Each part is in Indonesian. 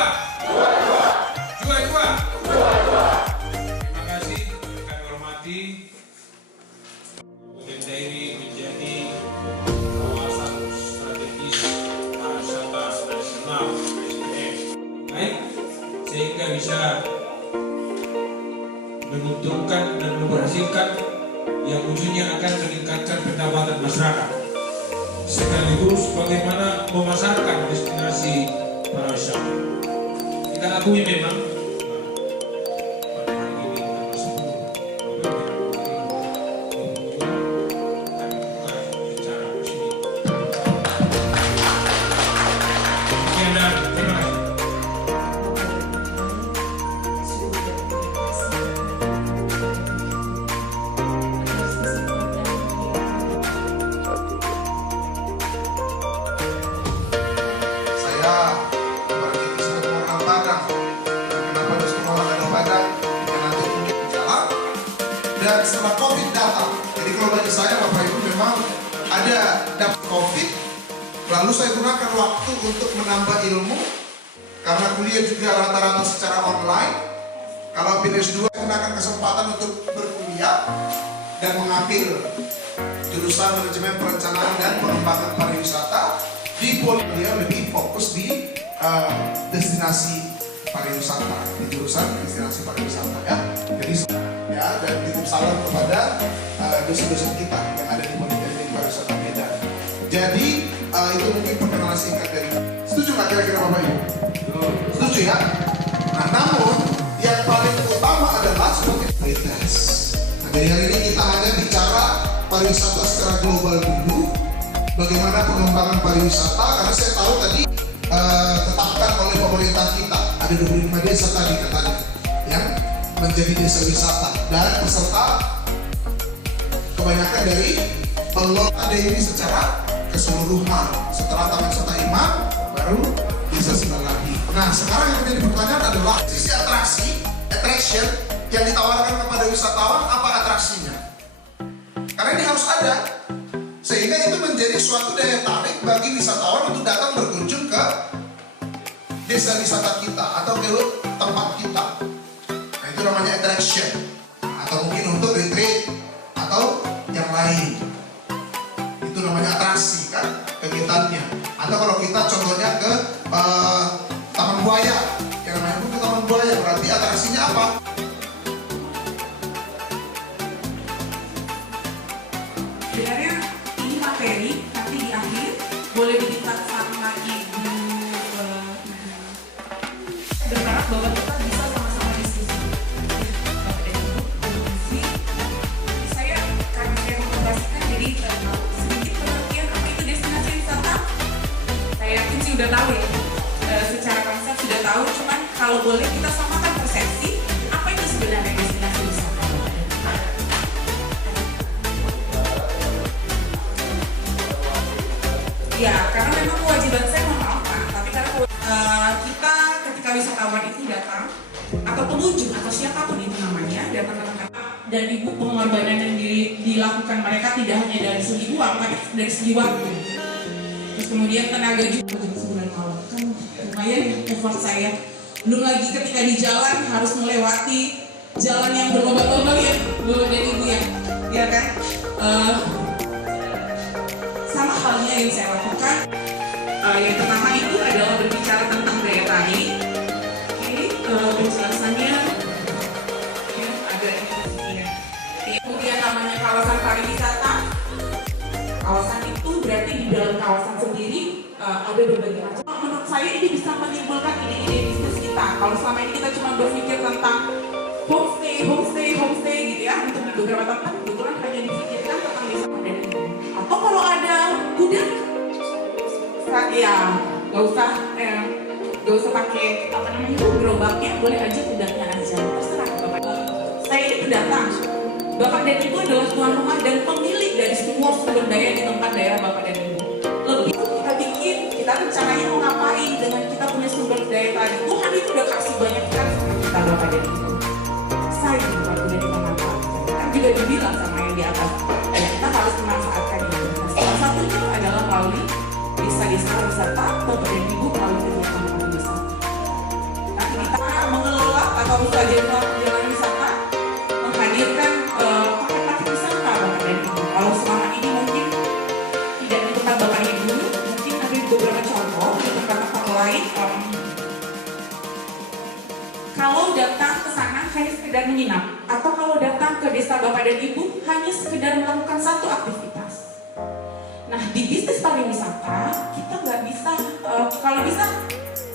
Jua. Terima kasih yang kami hormati. Agenda ini menjadi kawasan strategis pariwisata nasional (SDN). Baik, sehingga bisa menguntungkan dan memberhasilkan yang ujungnya akan meningkatkan pendapatan masyarakat, sekaligus bagaimana memasarkan destinasi pariwisata. Kita akui memang pada hari ini kita masih secara resmi. Sekian dan terima kasih. Dan setelah COVID datang, jadi kalau bagi saya Bapak Ibu memang ada dapat COVID, lalu saya gunakan waktu untuk menambah ilmu, karena kuliah juga rata-rata secara online. Kalau PNS2 gunakan kesempatan untuk berkuliah dan mengambil jurusan manajemen perencanaan dan pengembangan pariwisata di Polia, lebih fokus di destinasi pariwisata, di jurusan destinasi pariwisata ya. Jadi ya, dan titip salam kepada dosen-dosen kita yang ada di Politeknik Pariwisata Medan. Jadi itu mungkin perkenalan singkat dari. Setuju nggak kira-kira Bapak Ibu? Setuju ya? Nah, namun yang paling utama adalah kualitas. Nah, dari hari ini kita hanya bicara pariwisata secara global dulu. Bagaimana pengembangan pariwisata? Karena saya tahu tadi tetapkan oleh pemerintah kita ada 25 desa tadi katanya yang menjadi desa wisata dan peserta kebanyakan dari pengelola ini secara keseluruhan. Setelah Taman Wisata Imam baru bisa lagi. Nah, sekarang yang menjadi pertanyaan adalah sisi attraction yang ditawarkan kepada wisatawan, apa atraksinya? Karena ini harus ada, sehingga itu menjadi suatu daya tarik bagi wisatawan untuk datang berkunjung ke desa wisata kita atau ke tempat kita. Itu namanya attraction, atau mungkin untuk retreat atau yang lain. Itu namanya atraksi kan kegiatannya. Atau kalau kita contohnya ke Taman Buaya, yang namanya ke Taman Buaya, berarti atraksinya apa? Sebenarnya ini materi, tapi di akhir boleh diminta sama Ibu berharap bahwa kita bisa sama-sama diskusi. Saya karena saya memperhatikan jadi sedikit pengertian apa itu destinasi wisata. Saya yakin sih udah tahu ya, secara konsep sudah tahu. Cuman kalau boleh kita samakan persepsi apa itu sebenarnya destinasi wisata. Ya, karena memang kewajiban saya mohon maaf Pak, tapi karena kita ketika wisatawan itu datang atau pengunjung atau siapapun itu namanya datang ke tempat dan ibu pengorbanan yang dilakukan mereka tidak hanya dari segi uang tapi dari segi waktu. Terus kemudian tenaga juga jam 9 malam kan lumayan effort saya. Belum lagi ketika di jalan harus melewati jalan yang berlubang-lubang ya, Bapak dan Ibu ya kan. Sama halnya yang saya lakukan, yang pertama itu adalah berbicara tentang daya tarik. Penjelasannya ya, ada ini. Kemudian namanya kawasan pariwisata. Kawasan itu berarti di dalam kawasan sendiri ada berbagai macam. Menurut saya ini bisa menimbulkan ide-ide bisnis kita. Kalau selama ini kita cuma berpikir tentang homestay gitu ya, untuk di beberapa tempat kebetulan hanya dipikirkan tentang desa dan itu. Atau kalau ada kuda, ya nggak usah pakai apa namanya itu gerobaknya, boleh aja kudanya aja, terserah Bapak. Saya ini pendatang, Bapak dan Ibu adalah tuan rumah dan pemilik dari semua sumber daya di tempat daerah Bapak dan Ibu. Lebih kita bikin, kita rencananya mau ngapain dengan kita punya sumber daya tadi. Tuhan itu udah kasih banyak kan sama kita Bapak dan Ibu. Saya juga udah dimanfaatkan. Kan juga dibilang sama yang di atas, kita harus memanfaatkan itu. Nah, salah satunya adalah melalui desa-desa wisata Bapak dan Ibu melalui kegiatan pariwisata. Jenderal Perjalanan Wisata menghadirkan paket-paket wisata Bapak dan Ibu. Kalau selama ini mungkin tidak di tempat Bapak Ibu, mungkin ada beberapa contoh di tempat-tempat lain. Kalau datang ke sana hanya sekedar menginap, atau kalau datang ke desa Bapak dan Ibu hanya sekedar melakukan satu aktivitas. Nah, di bisnis pariwisata kita nggak bisa, kalau bisa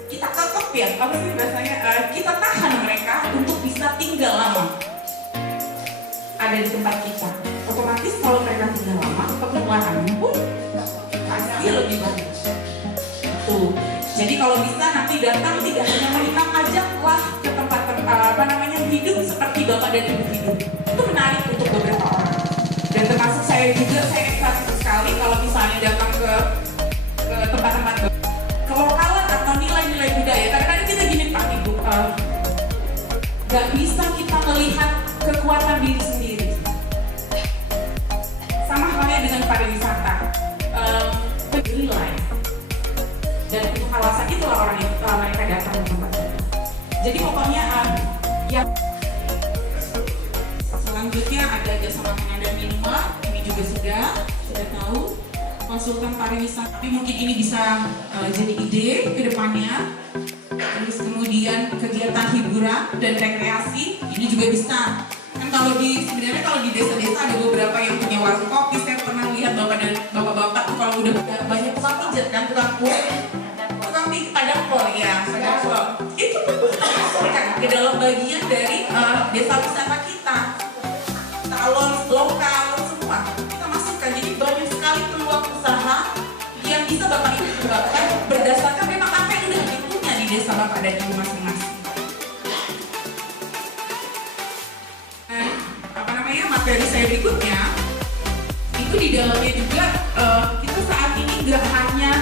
kita ketok ya, apa sih bahasanya, kita tahan mereka untuk bisa tinggal lama ada di tempat kita. Otomatis kalau mereka tinggal lama, pengeluarannya pun pasti lebih banyak. Tuh. Jadi kalau bisa nanti datang tidak hanya menginap, ajaklah ke tempat hidup seperti Bapak dan Ibu hidup. Itu menarik untuk beberapa orang. Dan termasuk saya juga, saya ekstasi sekali kalau misalnya datang ke tempat-tempat kelokalan atau nilai-nilai budaya. Kadang-kadang kita gini Pak Ibu, gak bisa kita melihat kekuatan diri sendiri. Sama halnya dengan pariwisata, nilai. Dan untuk alasan itulah orang yang mereka datang ke tempat itu. Jadi pokoknya yang selanjutnya ada jasa makanan dan minuman, ini juga sudah tahu. Konsultan pariwisata, tapi mungkin ini bisa jadi ide ke depannya. Terus kemudian kegiatan hiburan dan rekreasi, ini juga bisa. Kan sebenarnya kalau di desa-desa ada beberapa yang punya warung kopi. Saya pernah lihat bapak-bapak tuh kalau udah banyak tukang pijat kan, tukang kue, tukang padang kol ya, padang kol. Itu kan ke dalam bagian dari desa wisata kita. Salon lokal semua kita masukkan. Jadi banyak sekali peluang usaha yang bisa Bapak Ibu terapkan berdasarkan memang apa yang sudah dipunya di desa Bapak dan Ibu masing-masing. Materi saya berikutnya itu di dalamnya juga kita saat ini nggak hanya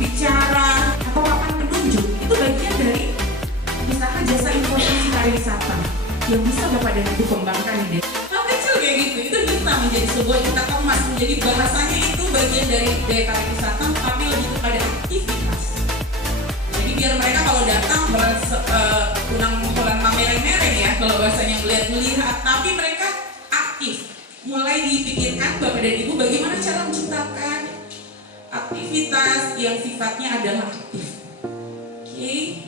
bicara atau papan penunjuk, itu bagian dari usaha jasa informasi pariwisata yang bisa Bapak dan Ibu kembangkan di desa. Hal kecil kayak gitu, itu bisa menjadi sebuah kita kemas, menjadi bahasanya itu bagian dari daya tarik wisata, tapi lebih kepada aktivitas. Jadi biar mereka kalau datang kurang mereng-mereng ya, kalau bahasanya melihat, tapi mereka mulai dipikirkan Bapak dan Ibu bagaimana cara menciptakan aktivitas yang sifatnya adalah aktif. Oke.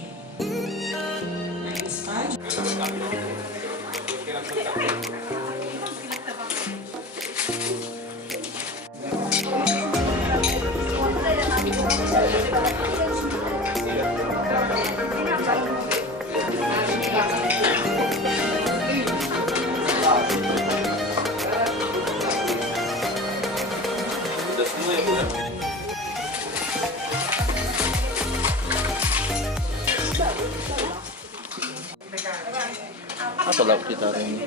Next slide. Apa lauk kita hari ini?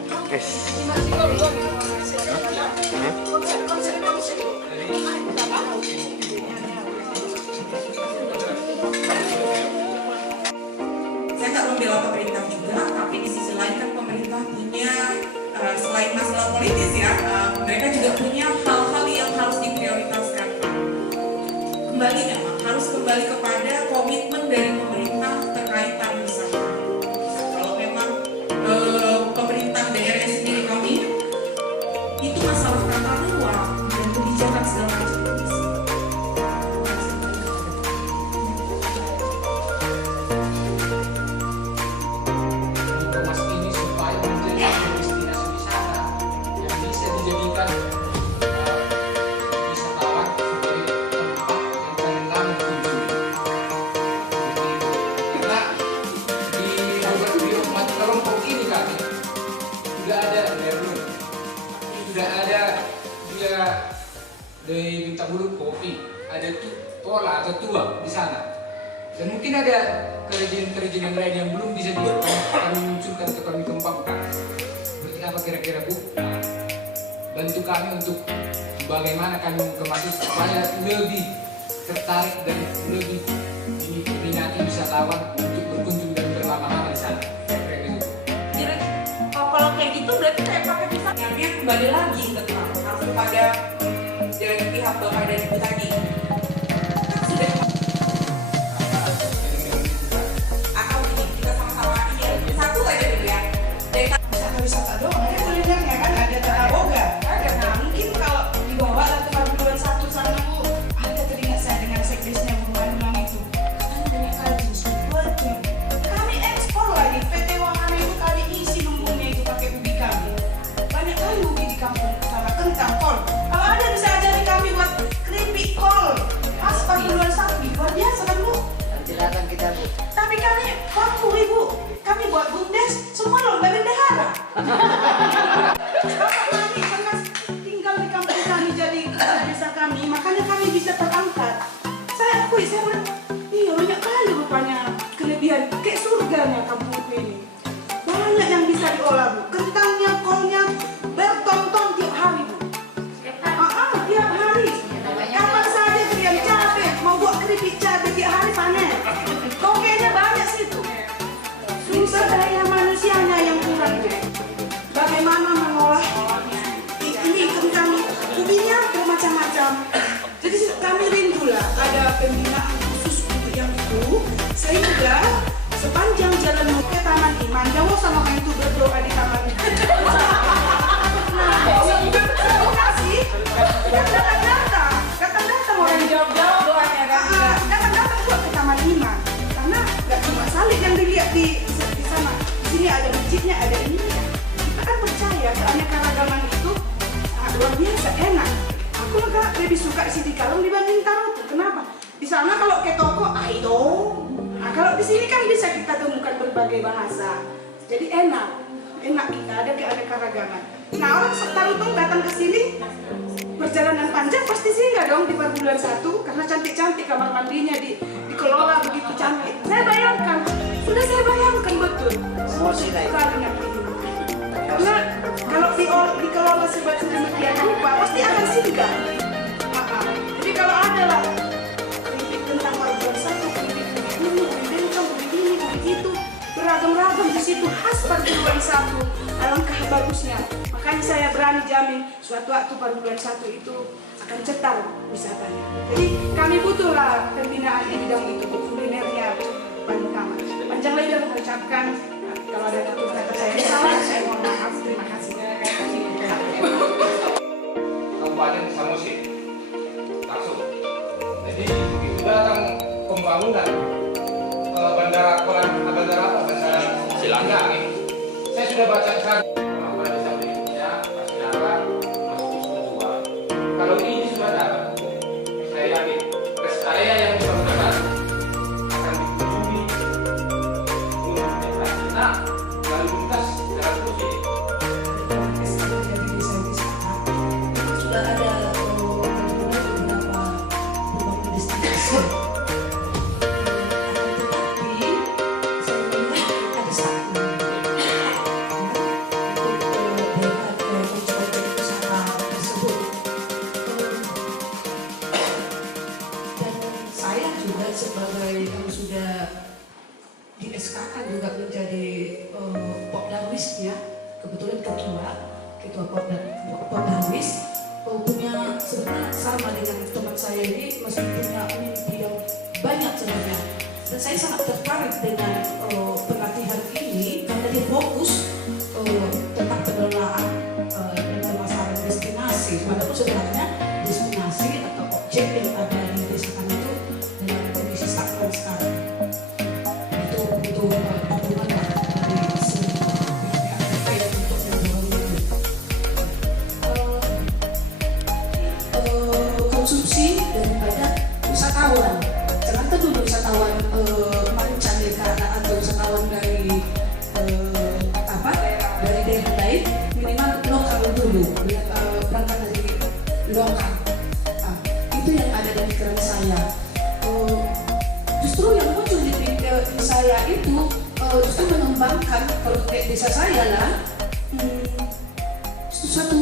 Saya nggak membela pemerintah juga, tapi di sisi lain kan pemerintah punya selain masalah politis ya, mereka juga punya hal-hal yang harus diprioritaskan. Kembali memang harus kembali kepada komitmen dari pemerintah terkait pariwisata. Kalau memang pemerintah daerahnya sendiri kami itu masalah tata ruang dan kebijakan segala macam. Kemas ini supaya menjadi destinasi wisata yang bisa dijadikan wisatawan sebagai tempat yang paling kami kunjungi. Karena di Mati Kelompok ini kami sudah ada dia dari Bintang Bulu kopi, ada tola atau tua di sana. Dan mungkin ada kerajinan-kerajinan lain yang belum bisa kami munculkan atau kami kembangkan. Seperti apa kira-kira Bu? Bantu kami untuk bagaimana kami mengemas supaya lebih tertarik dan lebih diminati wisatawan untuk berkunjung dan berlama-lama di sana. Jadi kalau kayak gitu berarti saya pakai bisa kembali lagi harus kepada dari pihak Bapak dan Ibu tadi. Kan sudah atau ini kita sama-sama ini satu aja dulu ya. ketahui, saya bilang, iya banyak kali rupanya kelebihan, kayak surganya kampungku ini. Banyak yang bisa diolah Bu, kentangnya, kolnya, bertonton tiap hari Bu. Tiap hari. Kapan saja dia cabai, mau buat keripik cabai tiap hari panen. Tokenya banyak situ. Sumber daya manusianya yang kurang Bu. Bagaimana mengolah ini kentang, ubinya bermacam-macam. Jadi kami rindulah ada pembinaan khusus untuk yang itu, sehingga sepanjang jalan ke Taman Iman, jauh sama kayak itu berdoa di taman. Nah, terima kasih. Datang orang jauh-jauh doanya kan. Datang juga ke Taman Iman, karena nggak cuma salib yang dilihat di sana. Di sini ada masjidnya, ada ini. Kita kan percaya keanekaragaman itu luar biasa enak. Aku agak lebih suka Siti Kalong dibanding Tarutu. Kenapa? Di sana kalau ke toko, itu. Nah, kalau di sini kan bisa kita temukan berbagai bahasa. Jadi enak kita ada keanekaragaman. Nah, orang Tarutu datang ke sini perjalanan panjang pasti singgah dong di Perbulan 1 karena cantik-cantik kamar mandinya dikelola begitu cantik. Saya bayangkan betul. Sekalinya karena kalau dikelola sedemikian rupa pasti akan singgah. Jadi kalau ada lah kritik tentang Perbulan 1, kritik ini, bencong, ini, begitu beragam-ragam di situ khas Perbulan 1. Alangkah bagusnya. Makanya saya berani jamin suatu waktu Perbulan 1 itu akan cetar wisatanya. Jadi kami butuhlah pembinaan di bidang itu, kulinernya Bandung Taman. Panjang lebar mengucapkan kalau ada kata saya salah, saya mohon maaf. Terima kasih. Kabupaten Samosir langsung. Jadi itu datang pembangunan bandara Silangga. Saya sudah baca sekali. Kalau ini sudah dapat, saya yakin rest area yang bersangkutan akan dikunjungi untuk investasi. Lalu lintas jalan terus ini. Sudah ada beberapa destinasi. Tetapi saya melihat ada satu sebagai yang sudah di SK-kan juga menjadi Popdarwisnya, kebetulan ketua Popdarwis punya sebenarnya sama dengan teman saya ini masih punya mimpi yang banyak sebenarnya, dan saya sangat tertarik dengan pelatihan ini karena dia fokus tentang pengelolaan dengan masalah destinasi, walaupun sebenarnya destinasi atau objek yang ada di desa kami itu dalam kondisi stagnan sekarang. Itu dukungan dari semua pihak terkait untuk mendorong itu. Konsumsi daripada wisatawan, jangan dulu wisatawan mancanegara atau wisatawan dari dari daerah lain, minimal lokal dulu, berangkat dari lokal. Itu yang ada di pikiran saya. Justru yang muncul di pikiran saya itu justru mengembangkan, kalau kayak desa saya lah, suatu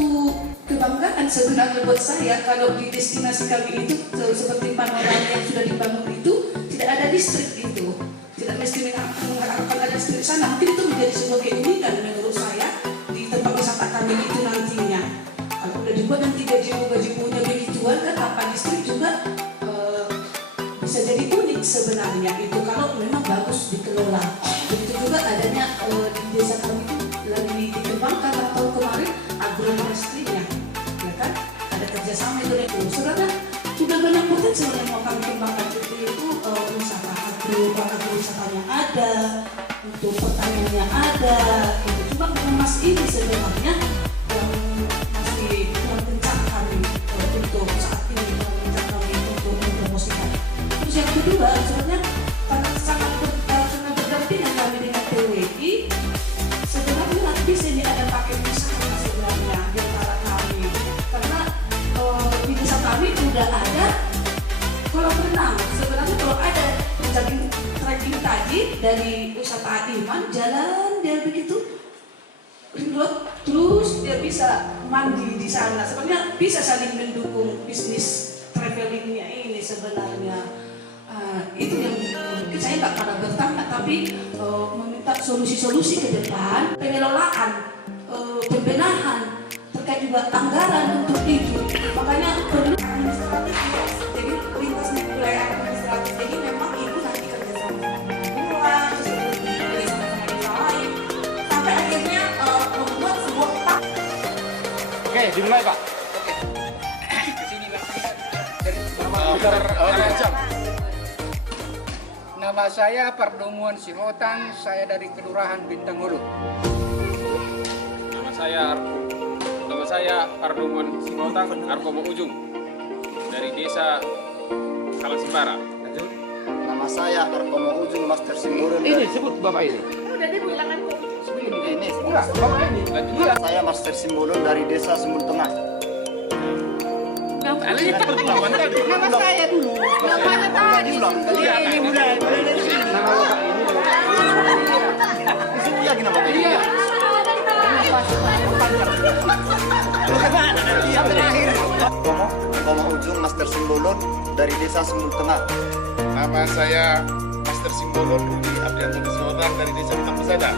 kebanggaan sebenarnya buat saya kalau di destinasi kami itu seperti panorama yang sudah dibangun itu tidak ada distrik itu, tidak mesti mengharapkan ada distrik sana. Mungkin itu menjadi sebuah keunikan menurut saya di tempat wisata kami itu nantinya. Kalau udah dibuat nanti gaji-gajinya begituan kan, apa distrik juga bisa jadi unik sebenarnya itu kalau memang bagus dikelola. Begitu juga adanya di desa kami itu lagi dikembangkan atau kemarin agroforestry-nya, ya kan? Ada kerjasama itu. Sebenarnya sudah banyak potensi yang mau kami kembangkan seperti itu, wisata agrowisatanya ada, untuk pertaniannya ada. Itu cuma mengemas ini sebenarnya yang masih kurang kencang kami untuk saat ini untuk mempromosikan. Terus yang kedua sebenarnya karena sangat berdampingan kami dengan PWI, sebenarnya nanti sini ada paket wisata sebenarnya di antara kami, karena di desa kami sudah ada kolam renang. Sebenarnya saling trekking tadi dari wisata Adiman, jalan dia begitu ring road, terus dia bisa mandi di sana. Sebenarnya bisa saling mendukung bisnis travelingnya ini sebenarnya. Itu yang mungkin saya nggak pada bertanya, tapi meminta solusi-solusi ke depan, pengelolaan, pembenahan, terkait juga anggaran untuk itu. Makanya perlu administratif, jadi lintas wilayah administratif. Jadi memang ibu nanti kerjasama dengan dua, kerjasama sama desa lain, sampai akhirnya membuat sebuah tak. Oke, dimulai Pak. Kesini Pak. Nama saya Pardomuan Sihotan, saya dari Kelurahan Bintang Hulu. Nama saya Pardomuan Sihotan, Arkomo Ujung dari desa Kalasimpara. Nama saya Arkomo Ujung, Master Simbolon. Ini sebut Bapak ini. Ini. Enggak, Bapak ini. Saya Master Simbolon dari desa Sumul Tengah. Nama saya dulu. Namanya tadi. Ini mulai dari sini. Nama Bapak ini. Di sini lagi nama Bapak. Iya. Arkomo Ujung, Master Simbolon dari desa Sumul Tengah. Nama saya Master Simbolon Rudi Abdianto Sihotan dari desa Bintang Persada.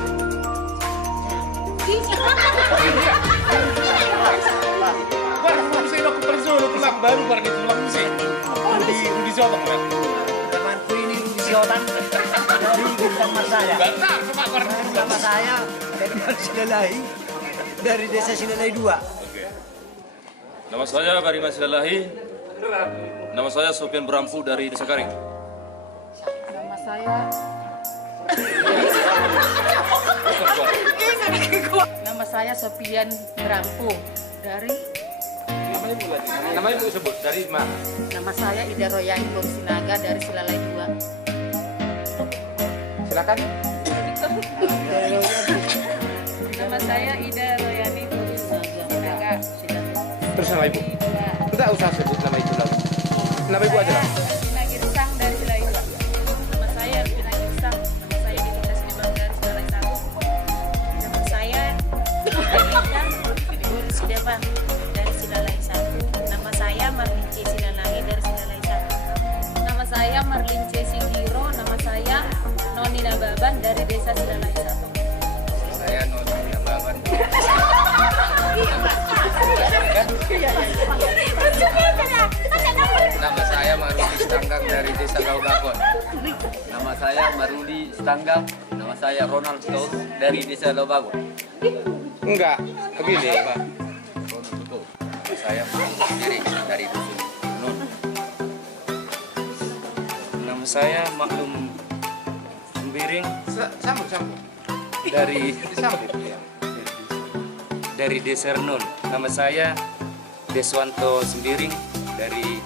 Saya aku persolo pulang baru di tulang musik. Rudi Sihotan kan? Temanku ini Rudi Sihotan dari Bintang Persada. Bentar, coba Nama saya dari Silalahi, dari desa Silalahi 2. Nama saya Karima Silalahi. Nama saya Sofian Berampu dari Desa Karing. Nama saya Nama saya Sofian Berampu dari Nama Ibu sebut dari mana? Nama saya Ida Royani Sinaga dari Silalai 2. Silakan. Nama saya Ida Royani Sinaga. Terus nama Ibu. Tidak usah sebut nama Ibu lagi. Nama Ibu aja lah. Rina Girsang dari Silalai 2. Nama saya Rina Girsang. Nama saya Dinita Siliban dari Silalai 1. Nama saya Dinita Siliban dari Silalai 1. Nama saya Marlince Silalai dari Silalai 1. Nama saya Marlince Singgiro. Nama saya Noni Nababan dari Desa Silalai 1. Saya Noni Nababan. Nama saya Marudi Stanggang dari Desa Laubagon. Nama saya Marudi Stanggang. Nama saya Ronald Stout dari Desa Laubagon. Enggak, begini Pak. Saya Muhammad dari Dusun Nun. Nama saya Maklum Sembiring Sambung. dari Desa Renon. Nama saya Deswanto Sembiring dari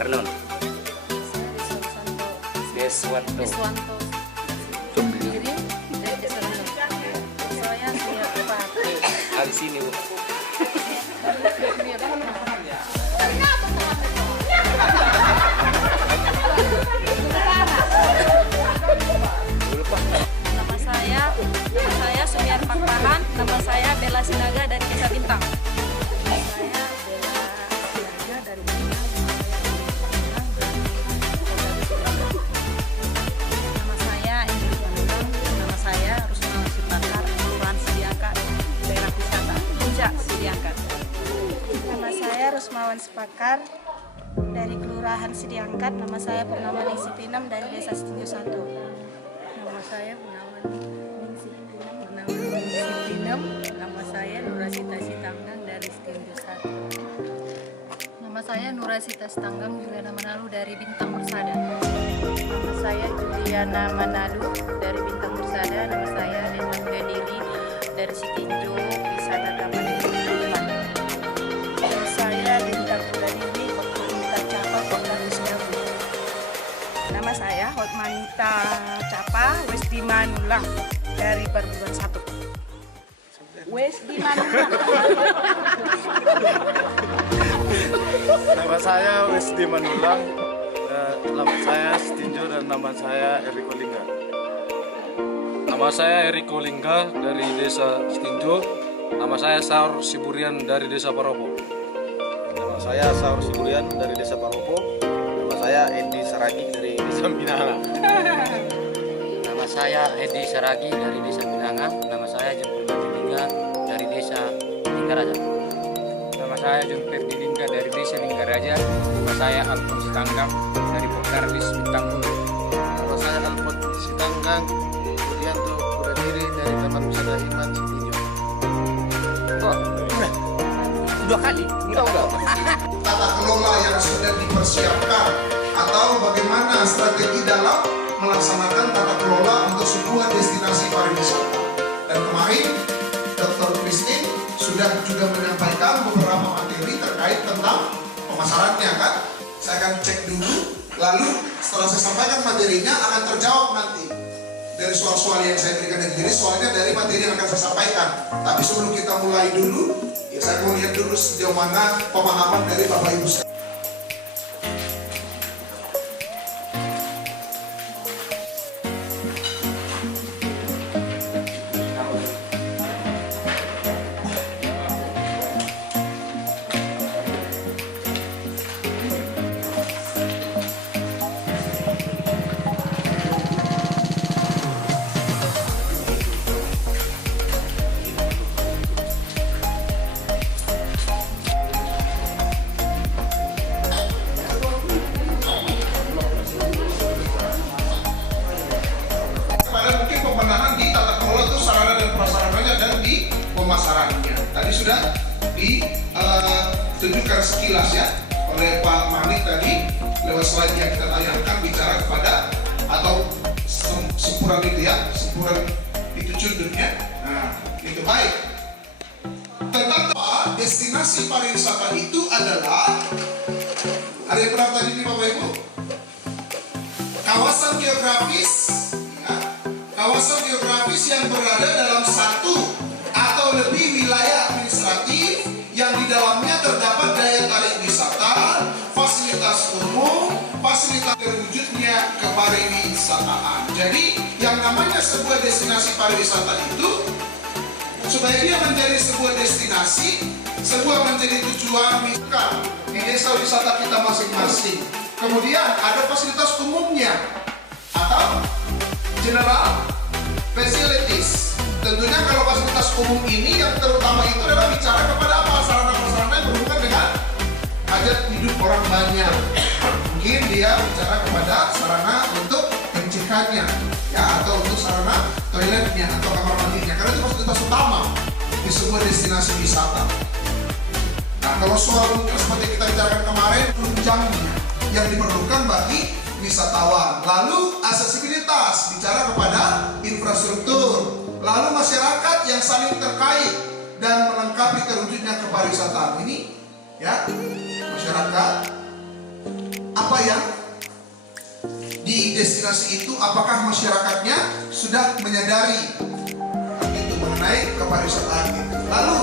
Renon. Deswanto. Sendiri dari Desa Renon. Saya siapa? Habis ini Bu. Nama saya Sumiar Pakpahan. Nama saya Bella Sinaga dari Desa Bintang. Saya Bella Sinaga dari Bintang. Nama saya Ingrid Wanudang. Nama saya Rusmawan Sipakar, Kelurahan Sediaka, daerah wisata Puncak Sediaka. Nama saya Rusmawan Sepakar dari Kelurahan Sidiangkat. Nama saya Purnawan Sipinem dari Desa Setinju 1. Nama saya Purnawan Sipinem. Nama saya Nurasita Sitanggang dari Setinju 1. Nama saya Nurasita Sitanggang Juliana Manalu dari Bintang Persada. Nama saya Juliana Manalu dari Bintang Persada. Nama saya Dewan Gadiri dari Setinju Wisata Taman Lima. Saya Bintang Gadiri, Hotmanita Capa, Kota Wisdabu. Nama saya Hotmanita Capa, Wesdi Manulang dari Perburuan 1. Wesdi Manulang. Nama saya Wesdi Manulang Saya Stinjo dan nama saya Eriko Lingga. Nama saya Eriko Lingga dari Desa Stinjo. Nama saya Saur Siburian dari Desa Paropo. Nama saya Saur Siburian dari Desa Paropo. Nama saya Edi Saragi dari Desa Minanga. Nama saya Edi Saragi dari Desa Minanga. Nama saya Jumper Lingga dari Desa Lingkaraja. Nama saya Jumper Lingga dari Desa Lingkaraja. Nama saya Alfon Sitanggang dari Pokardis Bintang Bulu. Nama saya Alfon Sitanggang, kemudian udah diri dari Taman Wisata Iman Stinjo. Kok udah 2 kali? Enggak. Tata kelola yang sudah dipersiapkan atau bagaimana strategi dalam melaksanakan tata kelola untuk sebuah destinasi pariwisata. Dan kemarin Dr. Christine sudah juga menyampaikan beberapa materi terkait tentang pemasarannya kan. Saya akan cek dulu, lalu setelah saya sampaikan materinya akan terjawab nanti dari soal-soal yang saya berikan. Jadi soalnya dari materi yang akan saya sampaikan. Tapi sebelum kita mulai dulu, ya saya mau lihat dulu sejauh mana pemahaman dari Bapak Ibu sekalian. Pemasarannya tadi sudah ditunjukkan sekilas ya oleh Pak Manik tadi lewat slide yang kita tayangkan, bicara kepada atau sempuran itu ya, sempuran itu contohnya. Nah itu baik tentang apa destinasi pariwisata itu adalah, ada yang pernah tadi nih Bapak Ibu, kawasan geografis ya, kawasan geografis yang berada dalam satu atau lebih wilayah administratif yang di dalamnya terdapat daya tarik wisata, fasilitas umum, fasilitas terwujudnya kepariwisataan. Jadi yang namanya sebuah destinasi pariwisata itu supaya dia menjadi sebuah destinasi, sebuah menjadi tujuan wisata di desa wisata kita masing-masing. Kemudian ada fasilitas umumnya atau general facilities. Tentunya kalau fasilitas umum ini yang terutama itu adalah bicara kepada apa? Sarana-prasarana yang berhubungan dengan hajat hidup orang banyak. Mungkin dia bicara kepada sarana untuk pencegahannya ya, atau untuk sarana toiletnya atau kamar mandinya, karena itu fasilitas utama di sebuah destinasi wisata. Nah kalau soal seperti kita bicarakan kemarin, tunjangnya yang diperlukan bagi wisatawan. Lalu aksesibilitas, bicara kepada infrastruktur. Lalu masyarakat yang saling terkait dan melengkapi terwujudnya kepariwisataan ini, ya masyarakat apa yang di destinasi itu, apakah masyarakatnya sudah menyadari itu mengenai kepariwisataan itu. Lalu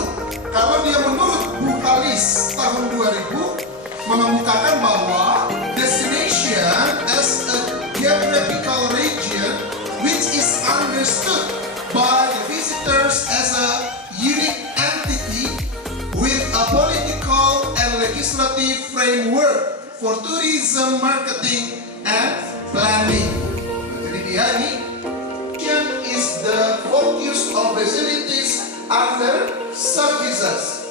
kalau dia menurut Bukalis tahun 2000 mengemukakan bahwa destination as a geographical region which is understood by the visitors as a unique entity with a political and legislative framework for tourism, marketing, and planning. Jadi dia ini is the focus of facilities under services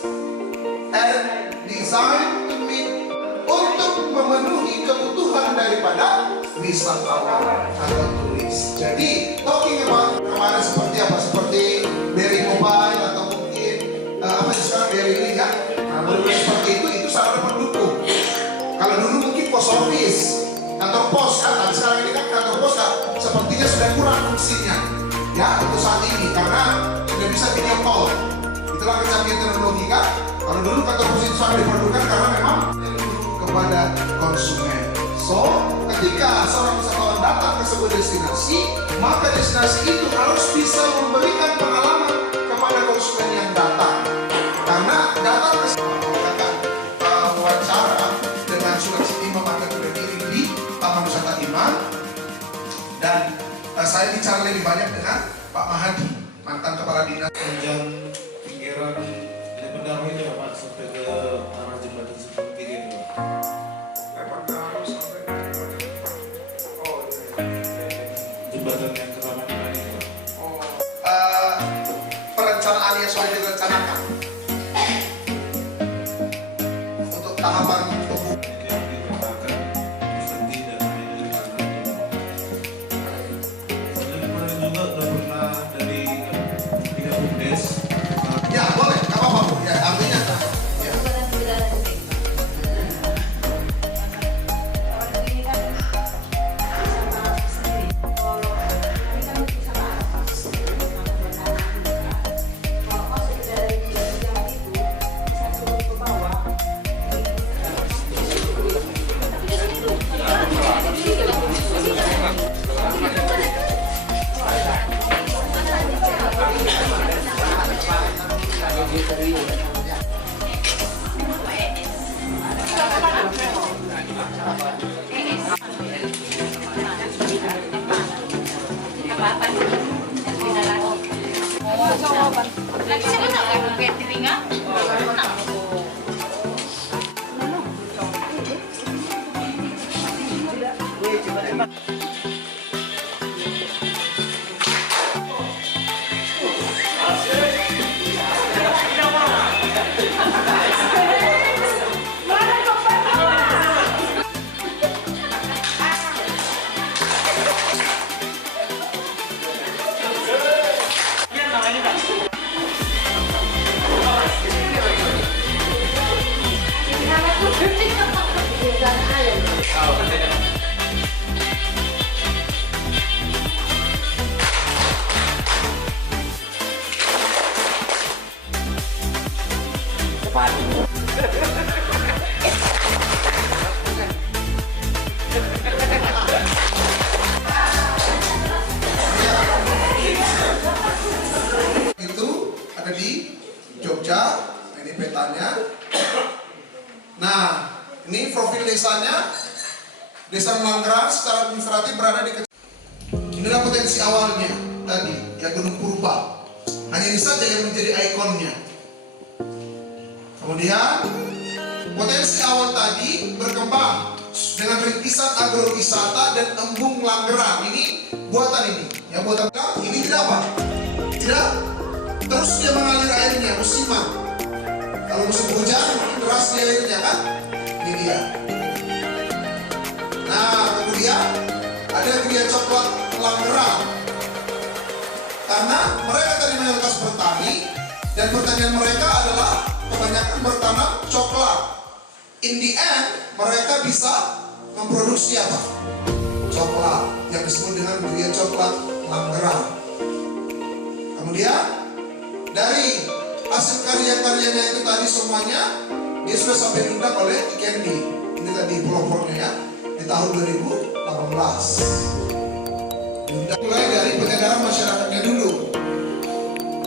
and designed to meet untuk memenuhi kebutuhan daripada wisatawan atau turis. Jadi talking about kemarin seperti apa? Seperti Berry Mobile atau mungkin apa sih sekarang Berry Link ya? Nah, benar-benar seperti itu sarana pendukung. Kalau dulu mungkin pos office, kantor pos kan, tapi sekarang ini kan kantor pos kan sepertinya sudah kurang fungsinya ya untuk saat ini karena sudah bisa video call. Itulah kecanggihan teknologi kan. Kalau dulu kantor pos itu sangat diperlukan karena memang kepada konsumen. So, ketika seorang wisatawan datang ke sebuah destinasi, maka destinasi itu harus bisa memberikan pengalaman kepada konsumen yang datang. Karena datang ke sebuah wawancara dengan surat imam akan berdiri di teman-teman. Dan saya bicara lebih banyak dengan Pak Mahadi, mantan Kepala Dinas. Panjang pinggiran ini benar ini ya Pak, sampai ke arah jembatan seperti itu. Lewat ke arah sampai ke jembatan yang keramat ini Pak. Perencanaan yang sudah direncanakan untuk tahapan ya boleh, nggak apa-apa Bu. Ya, artinya ya. Lagi siapa nak kayak telinga? Itu ada di Jogja, ini petanya. Nah, ini profil desanya. Desa Melanggeran secara administratif berada di inilah potensi awalnya tadi, ya Gunung Purba. Hanya ini saja yang menjadi ikonnya. Kemudian potensi awal tadi berkembang dengan rintisan agrowisata dan embung Langgeran. Ini buatan ini, ya buatan ini tidak apa? Tidak terus dia mengalir airnya musiman. Kalau musim hujan deras dia airnya kan? Ini dia. Nah kemudian ada Gria Coklat Langgeran. Karena mereka tadi mayoritas bertani dan pertanian mereka adalah kebanyakan bertanam coklat. In the end mereka bisa memproduksi apa? Coklat yang disebut dengan Gria Coklat Langgeran. Kemudian dari hasil karya-karyanya itu tadi semuanya dia sudah sampai diundang oleh Kendi. Ini tadi pelopornya ya di tahun 2018. Diundang mulai dari penyadaran masyarakatnya dulu.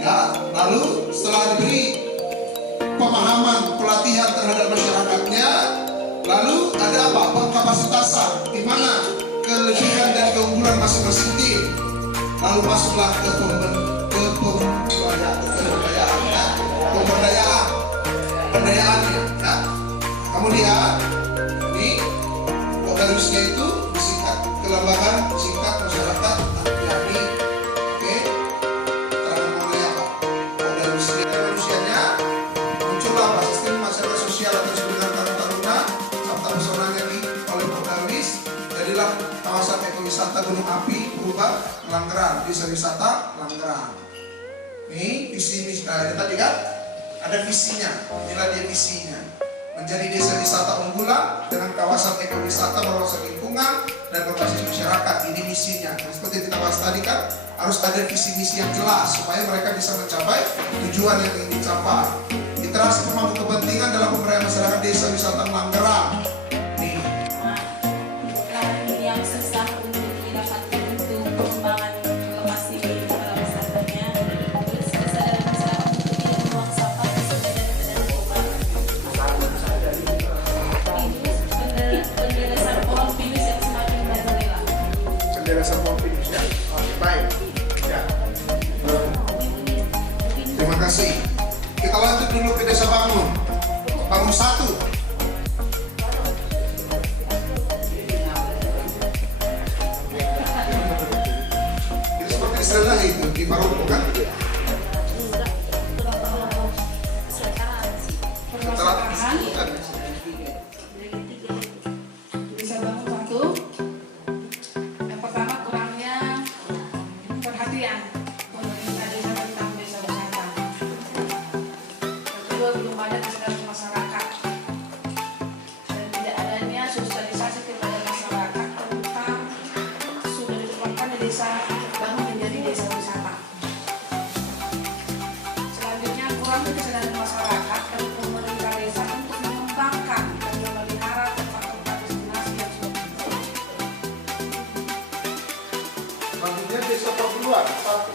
Ya, lalu setelah diberi pemahaman pelatihan terhadap masyarakatnya, lalu ada apa? Pengkapasitasan di mana kelebihan dan keunggulan masing-masing tim. Lalu masuklah ke pemberdayaannya ya. Kemudian ini harusnya itu disingkat kelembagaan singkat masyarakat yakni oke terang oleh apa manusianya muncullah apa sistem masyarakat sosial atau sebenarnya taruna serta pesonanya oleh Purdalis. Jadilah kawasan ekowisata Gunung Api Purba Langgeran, desa wisata Langgeran. Ini visi misi tadi kan ada visinya, inilah dia visinya, menjadi desa wisata unggulan dengan kawasan ekowisata berwawasan lingkungan dan berbasis masyarakat. Ini misinya. Nah, seperti kita bahas tadi kan harus ada visi misi yang jelas supaya mereka bisa mencapai tujuan yang ingin dicapai. Literasi pemangku kepentingan dalam pemberdayaan masyarakat desa wisata Langgeran. Nih. Yang susah untuk didapatkan untuk pengembangan lokasi wisatanya, terus kesadaran masyarakat untuk tidak membuang sampah ke sungai dan narkoba. Ini penderesan pohon pinus yang semakin merajalela. ada reservoir finish ya. Oke, baik. Ya. Terima kasih. Kita lanjut dulu ke Desa Bangun. Bangun 1. Itu seperti istilah itu di Maroko kan? Bisa bangun 1. Yang pertama kurangnya perhatian pemerintah desa tentang desa wisata. Yang kedua belum ada kesadaran masyarakat dan tidak adanya sosialisasi kepada masyarakat tentang sudah ditetapkan desa Bangun menjadi desa wisata. Selanjutnya kurangnya kesadaran masyarakat dan pemerintah desa untuk mengembangkan dan memelihara tempat-tempat destinasi yang sudah dibentuk. Selanjutnya Desa Paguluan 1.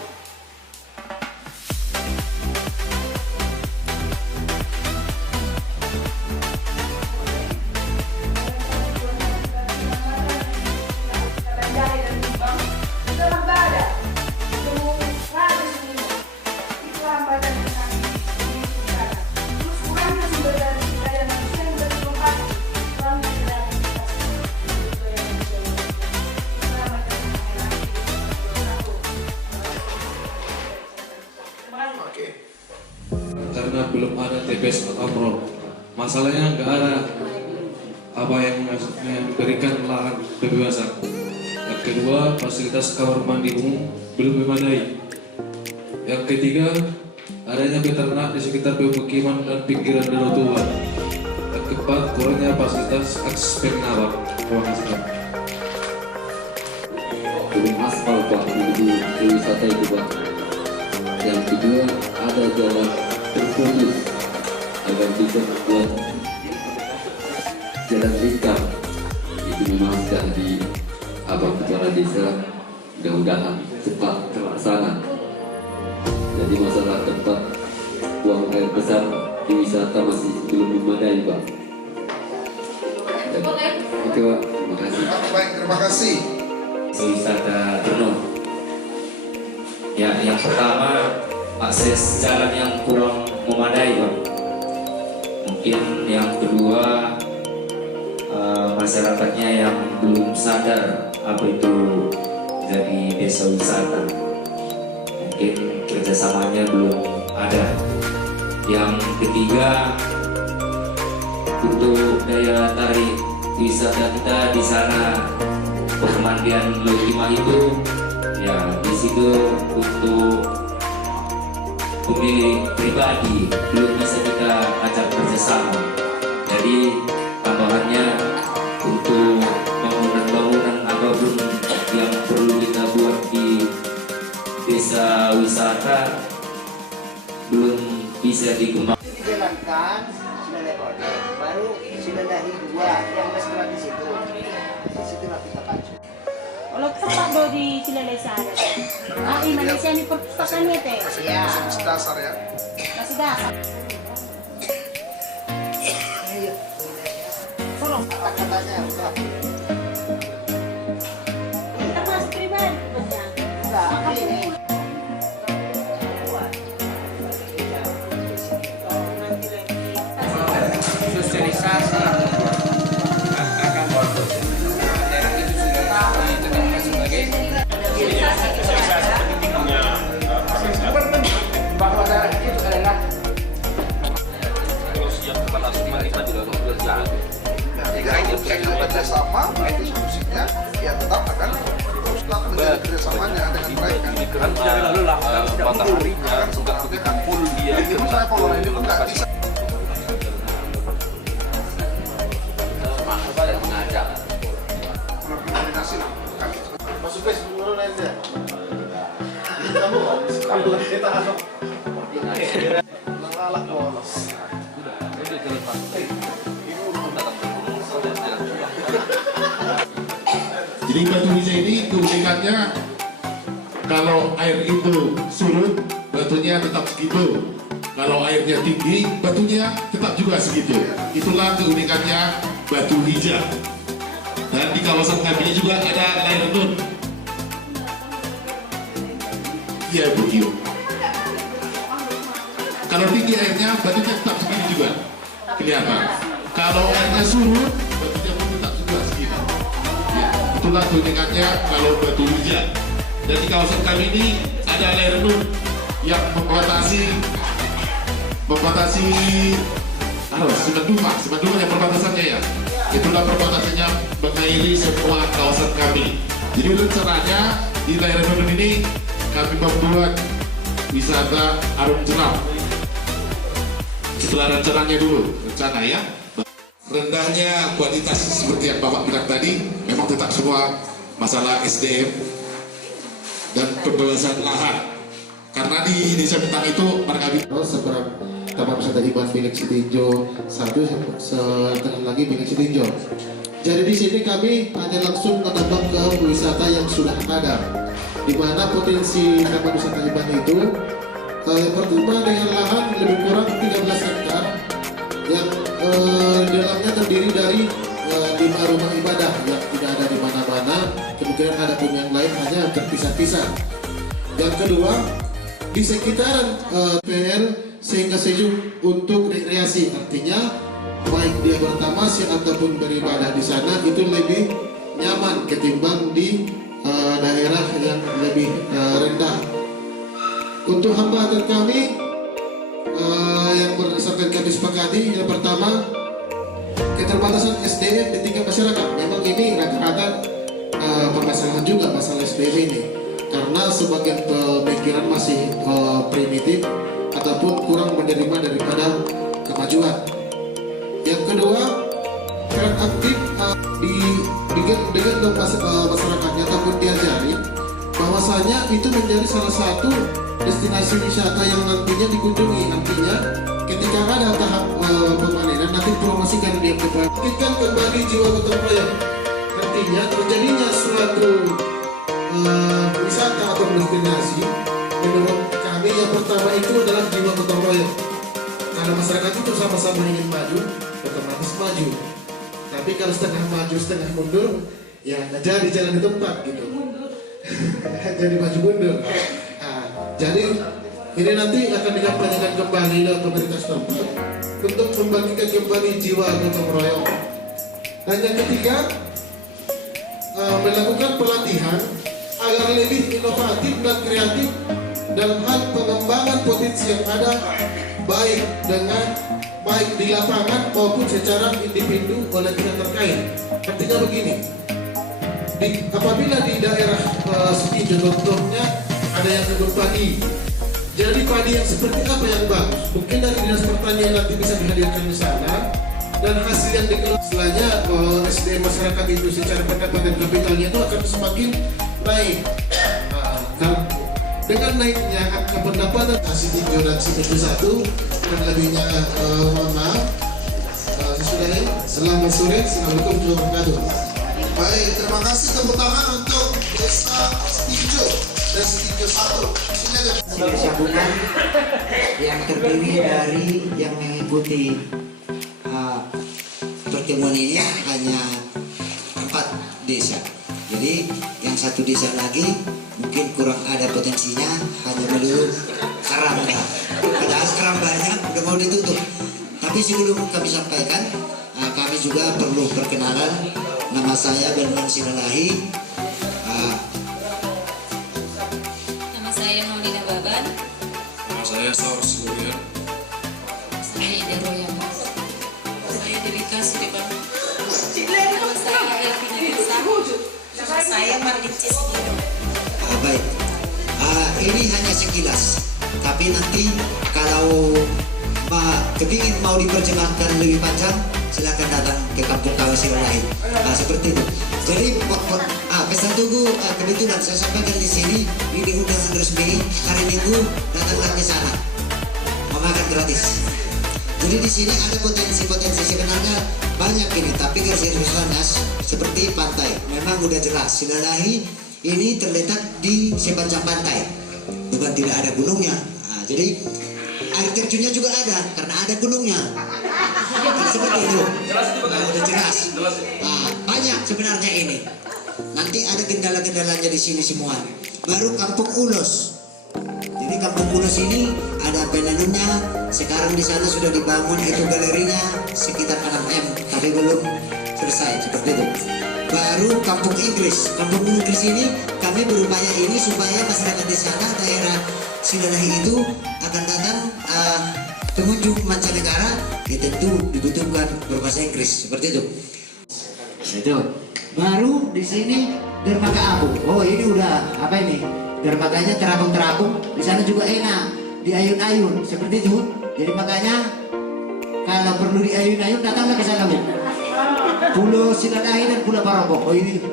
Karena belum ada TPS atau AMRO. Masalahnya nggak ada apa yang memberikan lahan kebebasan. Yang kedua, fasilitas kamar mandi umum belum memadai. Yang ketiga, adanya peternak di sekitar pemukiman dan pinggiran danau tua. Yang keempat, kurangnya fasilitas akses pengenabak. Terima kasih Pak. Belum aspal Pak menuju ke wisata itu Pak. Yang kedua, ada jalan terputus agar bisa membuat jalan lingkar. Itu memang sudah di Abang Kepala Desa, mudah-mudahan cepat terlaksana. Jadi masalah tempat buang air besar di wisata masih belum memadai Pak. Oke Pak, terima kasih. Baik, terima kasih. Wisata Durno. Ya, yang pertama akses jalan yang kurang memadai Pak. Mungkin yang kedua masyarakatnya yang belum sadar apa itu jadi desa wisata. Mungkin kerjasamanya belum ada. Yang ketiga untuk daya tarik wisata kita di sana pemandian Laut Timah itu ya di situ untuk pemilik pribadi belum bisa kita ajak kerjasama. Jadi tambahannya untuk bangunan-bangunan apapun yang perlu kita buat di desa wisata belum bisa dikembangkan. Dijalankan Silalahi Kode, baru Silalahi 2 yang restoran di situ. Di situlah kita pacu. Kalau tempat do di Silalahi sana. Ah, ini Malaysia ni perpustakaan ni teh. Ya. Masih dasar ya. Masih dasar. Tolong kata-katanya udah. Kita masih pribadi banyak. Enggak, ini. Sosialisasi akan daerah itu sudah ditetapkan sebagai bahwa daerah itu adalah Terus yang teman asuhan kita juga harus berjalan. Jika itu kerjasama, itu solusinya ya tetap akan terus menjadi kerjasamanya dengan baik kan. Kan dari lelah mataharinya sudah berkumpul dia. Itu saya kalau ini pun nggak bisa. Masuk ke sebelum nanti. Kamu kalau kita masuk. Ngalak bolos. Jadi batu hijau ini keunikannya kalau air itu surut, batunya tetap segitu. Kalau airnya tinggi, batunya tetap juga segitu. Itulah keunikannya batu hijau. Dan di kawasan kami juga ada air terjun. ya begitu. Kalau tinggi airnya, batunya tetap segini juga kelihatan. Kalau airnya surut, batunya pun tetap juga segini. Ya, itulah tunjukkannya kalau batu hujan. Dan di kawasan kami ini ada lerendun yang membatasi Simanduma yang perbatasannya ya. Itulah perbatasannya mengairi semua kawasan kami. Jadi rencananya di lerendun ini kami membuat wisata arung jeram. Itulah rencananya dulu, rencana ya. Rendahnya kualitas seperti yang Bapak bilang tadi, memang tetap semua masalah SDM dan pembebasan lahan. Karena di Desa Bintang itu mereka seberang Taman Wisata Iban Bilik Sitinjo 1, sekarang lagi Bilik Sitinjo. Jadi di sini kami hanya langsung menambah ke wisata yang sudah ada, di mana potensi Taman Wisata Iban itu yang pertama dengan lahan lebih kurang 13 hektar yang dalamnya terdiri dari 5 rumah ibadah yang tidak ada di mana-mana, kemudian ada pun yang lain hanya terpisah-pisah. Yang kedua, di sekitaran PL sehingga sejuk untuk rekreasi, artinya baik dia bertamasya ataupun beribadah di sana itu lebih nyaman ketimbang di daerah yang lebih rendah. Untuk hambatan kami yang berdasarkan kami sepakati, yang pertama keterbatasan SDM di tingkat masyarakat. Memang ini rata-rata permasalahan juga masalah SDM ini, karena sebagian pemikiran masih primitif ataupun kurang menerima daripada kemajuan. Yang kedua, peran aktif dengan masyarakatnya ataupun diajari bahwasanya itu menjadi salah satu destinasi wisata yang nantinya dikunjungi. Nantinya ketika ada tahap pemanenan, nanti promosikan dia kembali jiwa gotong royong. Artinya terjadinya suatu wisata atau destinasi, menurut kami yang pertama itu adalah jiwa gotong royong. Karena masyarakat itu sama-sama ingin maju, otomatis maju. Tapi kalau setengah maju setengah mundur, ya nggak jadi jalan di tempat gitu. Jadi maju mundur. Jadi ini nanti akan dikampanyekan kembali oleh pemerintah setempat untuk membagikan kembali jiwa gotong royong. Dan yang ketiga, melakukan pelatihan agar lebih inovatif dan kreatif dalam hal pengembangan potensi yang ada, baik di lapangan maupun secara individu oleh pihak terkait. Artinya begini, apabila di daerah Sitinjo contohnya ada yang kebun padi, jadi padi yang seperti apa yang bagus, mungkin dari dinas pertanian nanti bisa dihadirkan di sana, dan hasil yang dikelola setelahnya SDM masyarakat itu secara pendapatan kapitalnya itu akan semakin naik. Dengan naiknya angka pendapatan Sitinjo dan Sitinjo 1, dan lebihnya mohon maaf. Sesudahnya, selamat sore, assalamualaikum warahmatullahi wabarakatuh. Baik, terima kasih, tepuk tangan untuk Desa Sitinjo dan Sitinjo 1. Desa Bunang yang terdiri dari yang mengikuti pertemuan ini hanya 4 desa. Jadi yang satu desa lagi mungkin kurang ada potensinya, hanya melulu Karamba. Padahal Karambanya udah mau ditutup. Tapi sebelum kami sampaikan, kami juga perlu perkenalan. Nama saya Benman Sinalahi. Nama saya Maulina Baban. Nama saya Saur Siburian. Saya Deroya Mas. Saya Devika Siriban. Nama saya Elvina Esa. Nama saya Marlicis Gino. Baik, ini hanya sekilas. Tapi nanti kalau kepingin mau diperjelaskan lebih panjang, silakan datang ke Kampung Kawa Sinalahi. Seperti itu. Jadi pesan tunggu, kebetulan saya sampaikan di sini, ini undangan resmi hari Minggu, datanglah ke sana, mau makan gratis. Jadi di sini ada potensi sebenarnya banyak ini, tapi garis-garisnya seperti pantai. Memang udah jelas Sinalahi ini terletak di sepanjang pantai, bukan tidak ada gunungnya. Jadi air terjunnya juga ada karena ada gunungnya. Seperti itu. Udah jelas. Banyak sebenarnya ini. Nanti ada kendala-kendalanya di sini semua. Baru Kampung Ulos. Kuno sini ada penenunnya. Sekarang di sana sudah dibangun itu galerinya sekitar 6M, tapi belum selesai seperti itu. Baru Kampung Inggris. Kampung Inggris ini kami berupaya ini supaya masyarakat di sana daerah Silalahi itu akan datang pengunjung mancanegara, ya tentu dibutuhkan berbahasa Inggris seperti itu. Itu. Baru di sini dermaga Abu. Oh ini udah apa ini? Dermaganya terapung-terapung. Di sana juga enak, di ayun-ayun seperti itu. Jadi makanya kalau perlu di ayun-ayun datanglah ke sana, Bu. Pulau Silalahi dan Pulau Paropo. Oh ini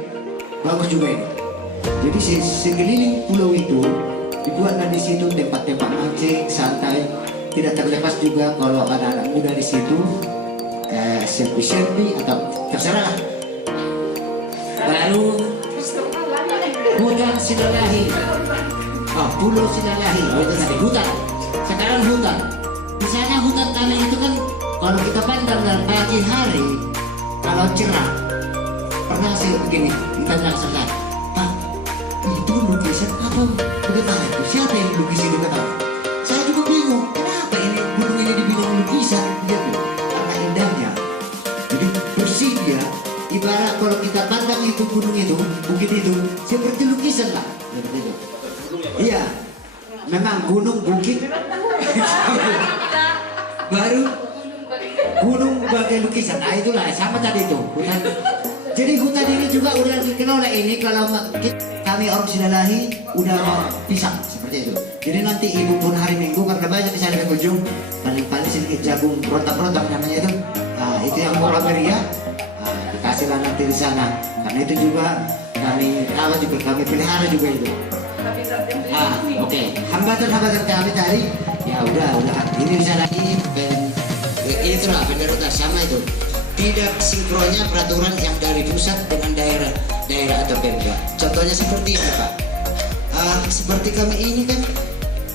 bagus juga ini. Jadi sekeliling pulau itu dibuatlah di situ tempat-tempat mancing santai. Tidak terlepas juga kalau anak-anak muda di situ selfie atau terserah. Baru hutan Silalahi. Oh, Pulau Silalahi. Oh, itu tadi hutan. Sekarang hutan. Di sana hutan tanah itu kan kalau kita pandang dari pagi hari, kalau cerah, pernah sih begini, kita bilang selesai, Pak, itu lukisan apa? Bagaimana itu? Siapa yang lukis itu kata? Saya juga bingung, kenapa ini gunung ini dibilang lukisan? Gitu, karena indahnya. Jadi bersih dia, ibarat kalau kita pandang itu gunung itu, bukit itu, seperti lukisan lah. Seperti itu. Iya, memang gunung bukit. Baru gunung bagai lukisan, nah itulah sama tadi itu hutan. Jadi hutan ini juga udah dikelola ini kalau kami orang Silalahi udah pisah seperti itu. Jadi nanti ibu pun hari Minggu karena banyak di sana berkunjung, paling-paling sedikit jagung rontak-rontak namanya itu. Nah, itu yang murah meriah, dikasihlah nanti di sana. Karena itu juga kami rawat juga, kami pelihara juga itu. Oke. Hambatan-hambatan kami tadi, ya udah ini bisa lagi. Itulah benar-benar sama itu. Tidak sinkronnya peraturan yang dari pusat dengan daerah atau Pemda. Contohnya seperti ini, Pak. Seperti kami ini kan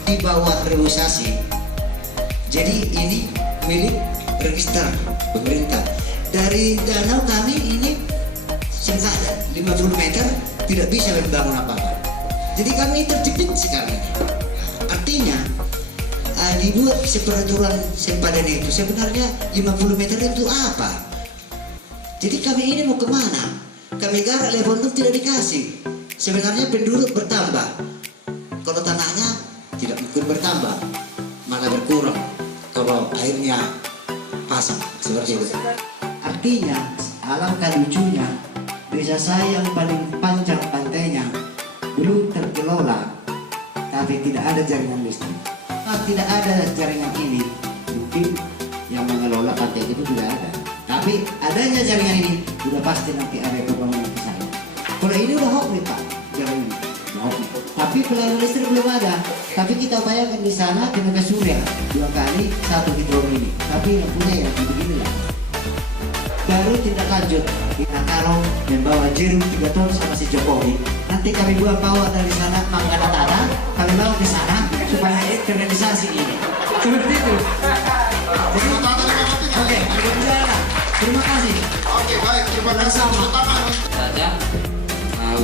di bawah rehusasi. Jadi ini milik register pemerintah. Dari danau kami ini sengaja 50 meter tidak bisa membangun apa-apa. Jadi kami terjepit sekarang. Artinya dibuat seperaturan sempadan itu sebenarnya 50 meter itu apa? Jadi kami ini mau kemana? Kami garap level tidak dikasih. Sebenarnya penduduk bertambah. Kalau tanahnya tidak mungkin bertambah, malah berkurang. Kalau airnya pasang seperti itu. Artinya alangkah lucunya desa saya yang paling panjang pantainya belum terkelola, tapi tidak ada jaringan listrik. Tidak ada jaringan ini, mungkin yang mengelola pantai itu tidak ada. Tapi adanya jaringan ini sudah pasti nanti ada pembangunan di sana. Kalau ini udah hoki Pak, jaringan ini. Tapi pelayanan listrik belum ada. Tapi kita upayakan di sana tenaga surya 2 kali 1 hidro ini. Tapi yang punya ya beginilah. Baru tindak lanjut, kita kalau membawa jeru 3 ton sama si Jokowi. Nanti kami bawa dari sana Mangga Tanah, kami bawa ke sana supaya terrealisasi ini. Seperti itu. Oke, terima kasih. Oke, baik, terima kasih. Saja,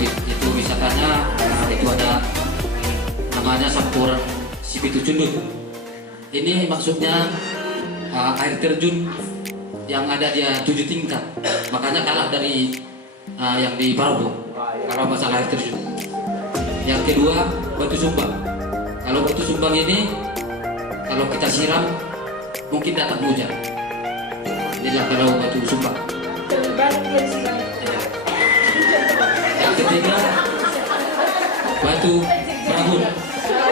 itu wisatanya itu ada namanya Sampuran Sipitu Cundut. Ini maksudnya air terjun yang ada dia 7 tingkat, makanya kalah dari yang di Paropo kalau masalah air terjun. Yang kedua batu sumbang. Kalau batu sumbang ini kalau kita siram mungkin datang hujan. Inilah kalau batu sumbang. Yang ketiga batu Prabun.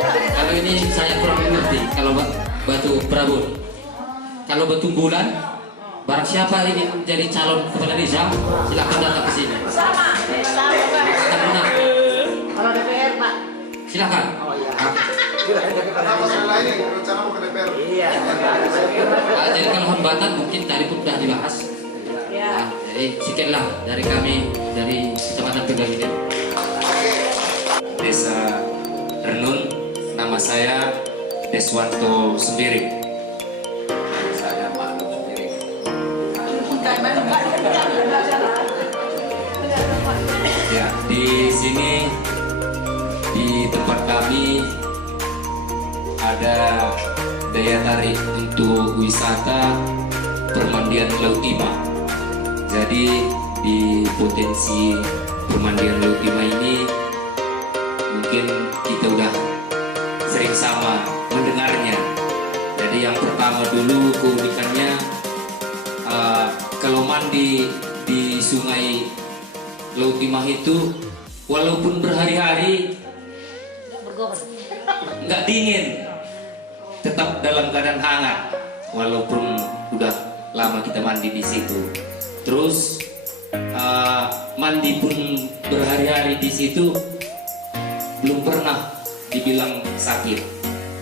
Kalau ini saya kurang mengerti kalau batu Prabun. Kalau batu bulan, barang siapa ini jadi calon kepala desa, silakan datang ke sini. Kalau DPR Pak, silakan. Kenapa setelah ini rencana mau ke DPR? Iya. Jadi kalau hambatan mungkin tadi pun sudah dibahas. Nah, jadi sekianlah dari kami dari Kecamatan Pegaiden. Desa Renun, nama saya Deswanto Sendiri. Saya Pak Sendiri. Ya, di sini di tempat kami ada daya tarik untuk wisata permandian Laut Timah. Jadi di potensi permandian Laut Timah ini mungkin kita udah sering sama mendengarnya. Jadi yang pertama dulu keunikannya kalau mandi di sungai Laut Timah itu walaupun berhari-hari nggak dingin, tetap dalam keadaan hangat walaupun udah lama kita mandi di situ. Terus mandi pun berhari-hari di situ belum pernah dibilang sakit.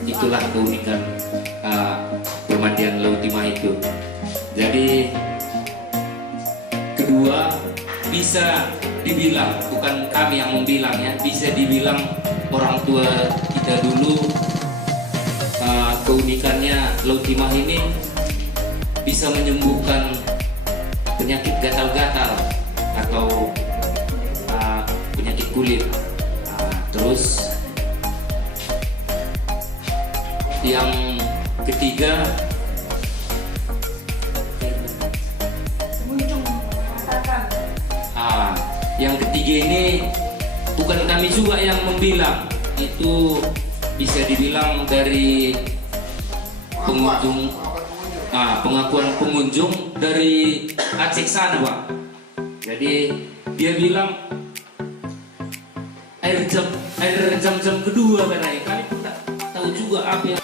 Itulah keunikan pemandian Laut Timah itu. Jadi kedua, bisa dibilang, bukan kami yang membilang ya, bisa dibilang orang tua kita dulu keunikannya Laut Timah ini bisa menyembuhkan penyakit gatal-gatal atau penyakit kulit. Terus yang ketiga, ini bukan kami juga yang membilang, itu bisa dibilang dari pengunjung, pengakuan pengunjung dari Aceh sana, Pak. Jadi dia bilang air jam-jam kedua katanya. Kami pun tak tahu juga apa yang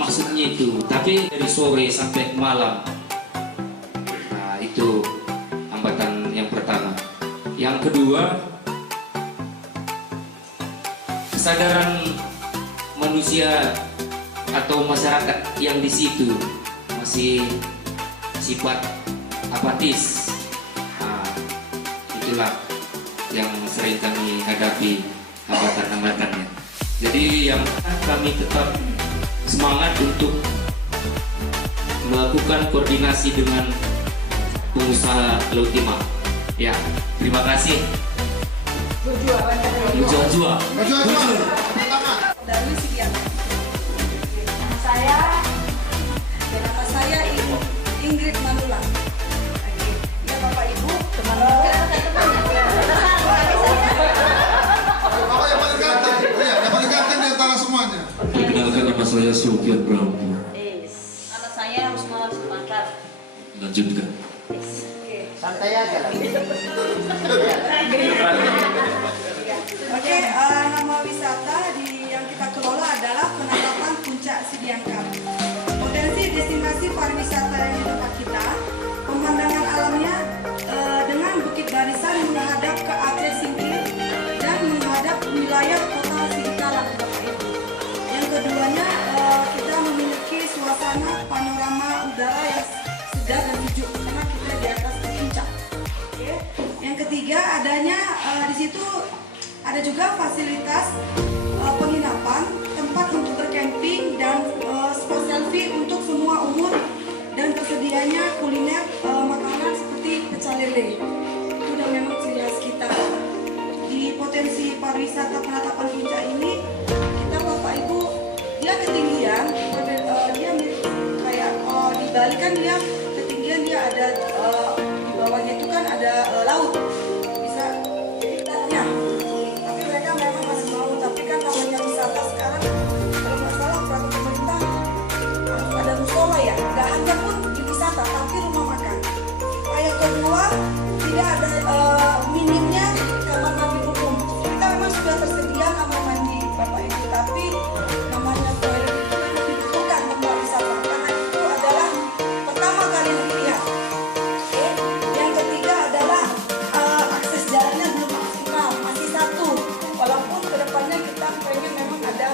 maksudnya itu, tapi dari sore sampai malam. Nah, itu hambatan yang pertama. Yang kedua, kesadaran manusia atau masyarakat yang di situ masih sifat apatis. Nah, itulah yang sering kami hadapi hambatan-hambatannya. Jadi yang kami tetap semangat untuk melakukan koordinasi dengan pengusaha Laut Timah. Ya, terima kasih. Jua. Dari sekian. Nama saya Ingrid Manulang. Ya Bapak Ibu, Bapak yang paling ganteng, yang paling ganteng di antara semuanya. Perkenalkan, nama saya Sofian Brampu. Nama saya Rusmawan Sepakar. Lanjutkan. Santai aja lah. Oke, nama wisata yang kita kelola adalah penangkapan Puncak Sidiangkat. Potensi destinasi pariwisata yang di tempat kita, pemandangan alamnya dengan Bukit Barisan menghadap ke Aceh Singkil dan menghadap wilayah kota Singkalang. Yang keduanya, kita memiliki suasana panorama udara yang segar dan sejuk karena kita di atas puncak. Oke. Yang ketiga, adanya di situ ada juga fasilitas penginapan, tempat untuk bercamping dan spot selfie untuk semua umur, dan tersedianya kuliner makanan seperti pecel lele. Itu udah memang ciri khas kita. Di potensi pariwisata penatapan puncak ini, kita Bapak Ibu, dia ketinggian, dia kayak di Bali kan dia ketinggian, dia ada di bawahnya itu kan ada laut, bisa lihatnya. Tapi mereka memang masih mau, tapi kan namanya wisata sekarang kalau nggak salah peraturan pemerintah ada musola ya, nggak hanya pun di wisata tapi rumah makan. Yang kedua, tidak ada minimnya kamar mandi umum. Kita memang sudah tersedia kamar mandi Bapak Ibu, tapi namanya toilet itu bukan tempat wisata karena itu adalah pertama kali dilihat. Oke. Yang ketiga adalah akses jalannya belum maksimal, masih satu. Walaupun kedepannya kita pengen memang ada,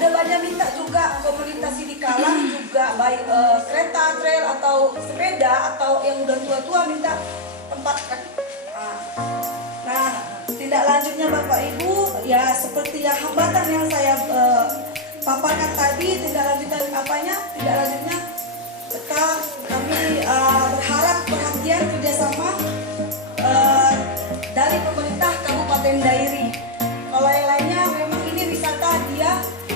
udah banyak minta juga komunitas Sidikalang juga baik kereta, trail atau sepeda atau yang udah tua-tua minta tempat. Nah, tindak lanjutnya Bapak Ibu ya seperti yang hambatan yang saya paparkan tadi, tindak lanjutnya kami berharap perhatian kerjasama dari pemerintah Kabupaten Dairi. Kalau yang lainnya memang ini wisata dia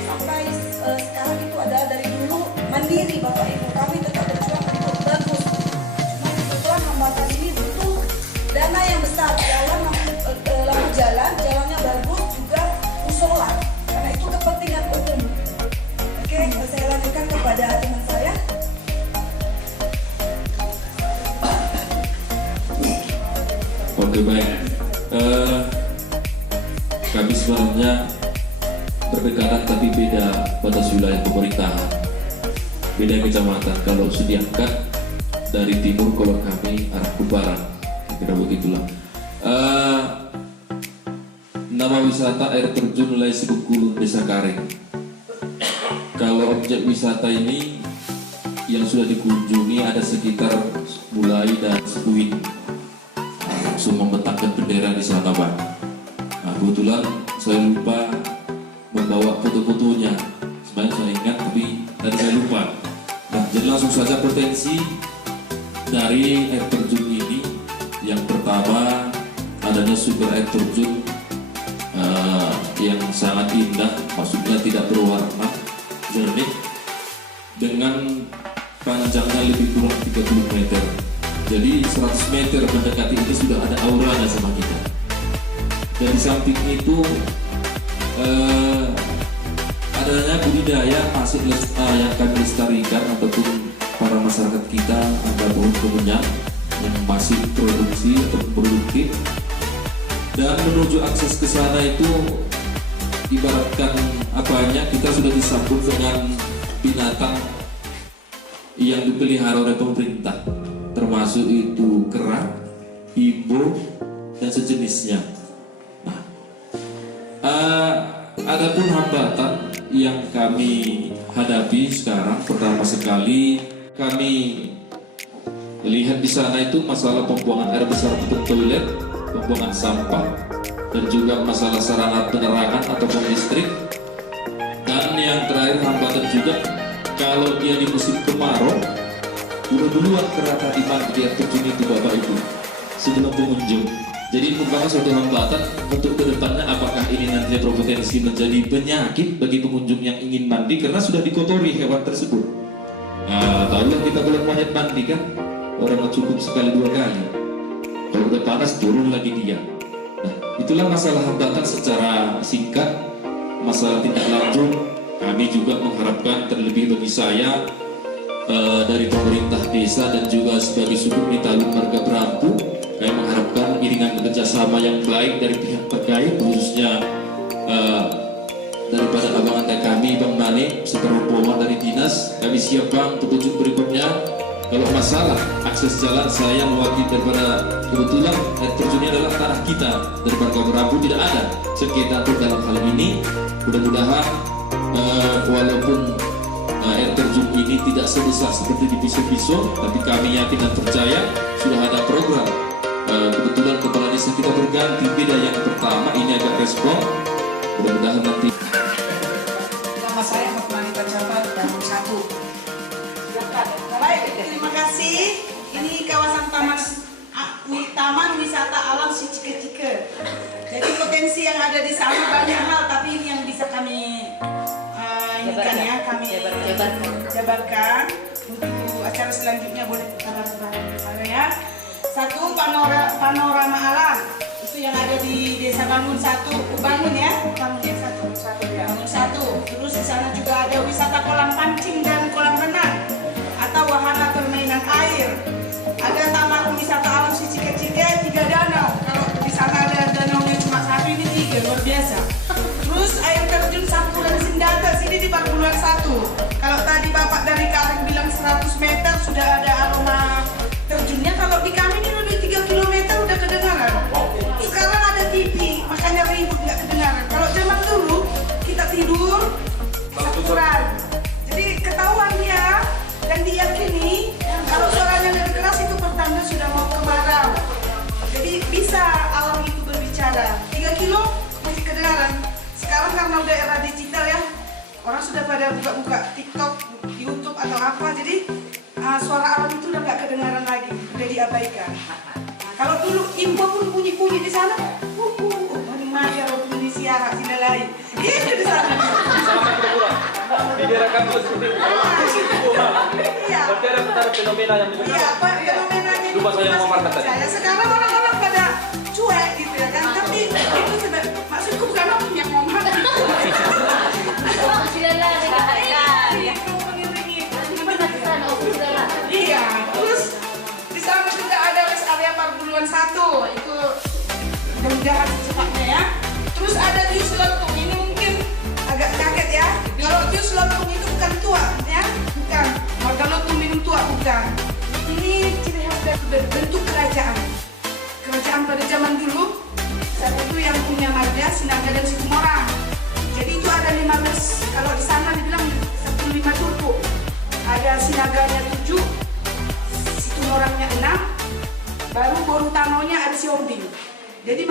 sampai sekarang kami sebenarnya berdekatan tapi beda batas wilayah pemerintahan, beda kecamatan. Kalau Sediangkat dari timur, kalau kami arah ke barat, kira begitulah. Nama wisata air terjun Lei Sibukulun Desa Karing. Kalau objek wisata ini yang sudah dikunjungi ada sekitar mulai dari Sepuin, langsung membentangkan bendera di sana, Pak. Nah, kebetulan saya lupa membawa foto-fotonya. Sebenarnya saya ingat tapi tadi saya lupa. Nah, jadi langsung saja potensi dari air terjun ini. Yang pertama adanya sumber air terjun yang sangat indah, maksudnya tidak berwarna, jernih, dengan panjangnya lebih kurang 30 meter. Jadi 100 meter mendekati ini sudah ada auranya sama kita. Dan di samping itu adanya budidaya pasir yang kami lestarikan ataupun para masyarakat kita ada pohon kemenyan yang masih produksi atau produktif. Dan menuju akses ke sana itu ibaratkan apanya, kita sudah disambut dengan binatang yang dipelihara oleh pemerintah, termasuk itu kera, ibo, dan sejenisnya. Nah, adapun hambatan yang kami hadapi sekarang, pertama sekali kami lihat di sana itu masalah pembuangan air besar untuk toilet, pembuangan sampah, dan juga masalah sarana penerangan ataupun listrik. Dan yang terakhir hambatan juga kalau dia di musim kemarau udah duluan kereta di mandi di air terjun itu Bapak Ibu sebelum pengunjung. Jadi merupakan suatu hambatan untuk kedepannya, apakah ini nantinya berpotensi menjadi penyakit bagi pengunjung yang ingin mandi karena sudah dikotori hewan tersebut. Nah, tahulah kita kalau monyet mandi kan orang cukup sekali 2 kali. Kalau udah panas turun lagi dia. Nah, itulah masalah hambatan secara singkat. Masalah tindak lanjut kami juga mengharapkan, terlebih bagi saya dari pemerintah desa dan juga sebagai sudut Talun Marga Berampu, kami mengharapkan iringan kerjasama yang baik dari pihak terkait, khususnya daripada abang anda kami Bang Mane serta rombongan dari dinas. Kami siap Bang untuk wujud berikutnya. Kalau masalah akses jalan, saya mewakili daripada kebetulan air terjunnya adalah tanah kita dari Marga Berampu, tidak ada sengketa dalam hal ini. Mudah-mudahan walaupun air terjun ini tidak sebesar seperti di Piso-Piso, tapi kami yakin dan percaya sudah ada program. Kebetulan kepala desa kita berganti, beda yang pertama ini agak respon. Mudah-mudahan nanti. Nama saya Hotmani Pacapan, Bangun 1. Baik, terima kasih. Ini kawasan Taman Wisata Alam Cicike. Jadi potensi yang ada di sana banyak hal, tapi ini yang bisa kami inginkan ya, kami jabarkan untuk acara selanjutnya. Boleh kita bahas ya. 1, panorama alam itu yang ada di Desa Bangun 1, Bangun ya, Bangun ya 1. Terus di sana juga ada wisata kolam pancing dan kolam renang atau wahana permainan air. Ada taman wisata alam Cicike 3 danau. Kalau di sana ada danaunya cuma 1, ini 3, luar biasa. Terus air terjun Sampuran Sindata, sini di Parpuluan 1. Kalau tadi Bapak dari Karing bilang 100 meter sudah ada aroma terjunnya, kalau di kami ini lebih 3 km udah kedengaran. Sekarang ada TV, makanya ribut nggak kedengaran. Kalau zaman dulu kita tidur Sampuran, jadi ketahuan dia dan diyakini kalau suaranya lebih keras itu pertanda sudah mau kemarau. Jadi bisa alam itu berbicara. 3 kilo masih kedengaran. Sekarang karena udah era digital ya, orang sudah pada buka-buka TikTok, YouTube atau apa, jadi suara alam itu udah nggak kedengaran lagi, udah diabaikan. Nah, kalau dulu imbo pun bunyi-bunyi di sana, mari bunyi siara sinalai, itu di sana. Di daerah kampus seperti itu. Iya. Berarti ada fenomena yang begitu. Iya, fenomenanya lupa saya mau market tadi. Sekarang orang-orang pada cuek gitu ya kan, tapi itu maksudku bukan aku yang ngomong. Iya, terus di sana juga ada rest area Parpuluan 1, itu mudah-mudahan secepatnya ya. Terus ada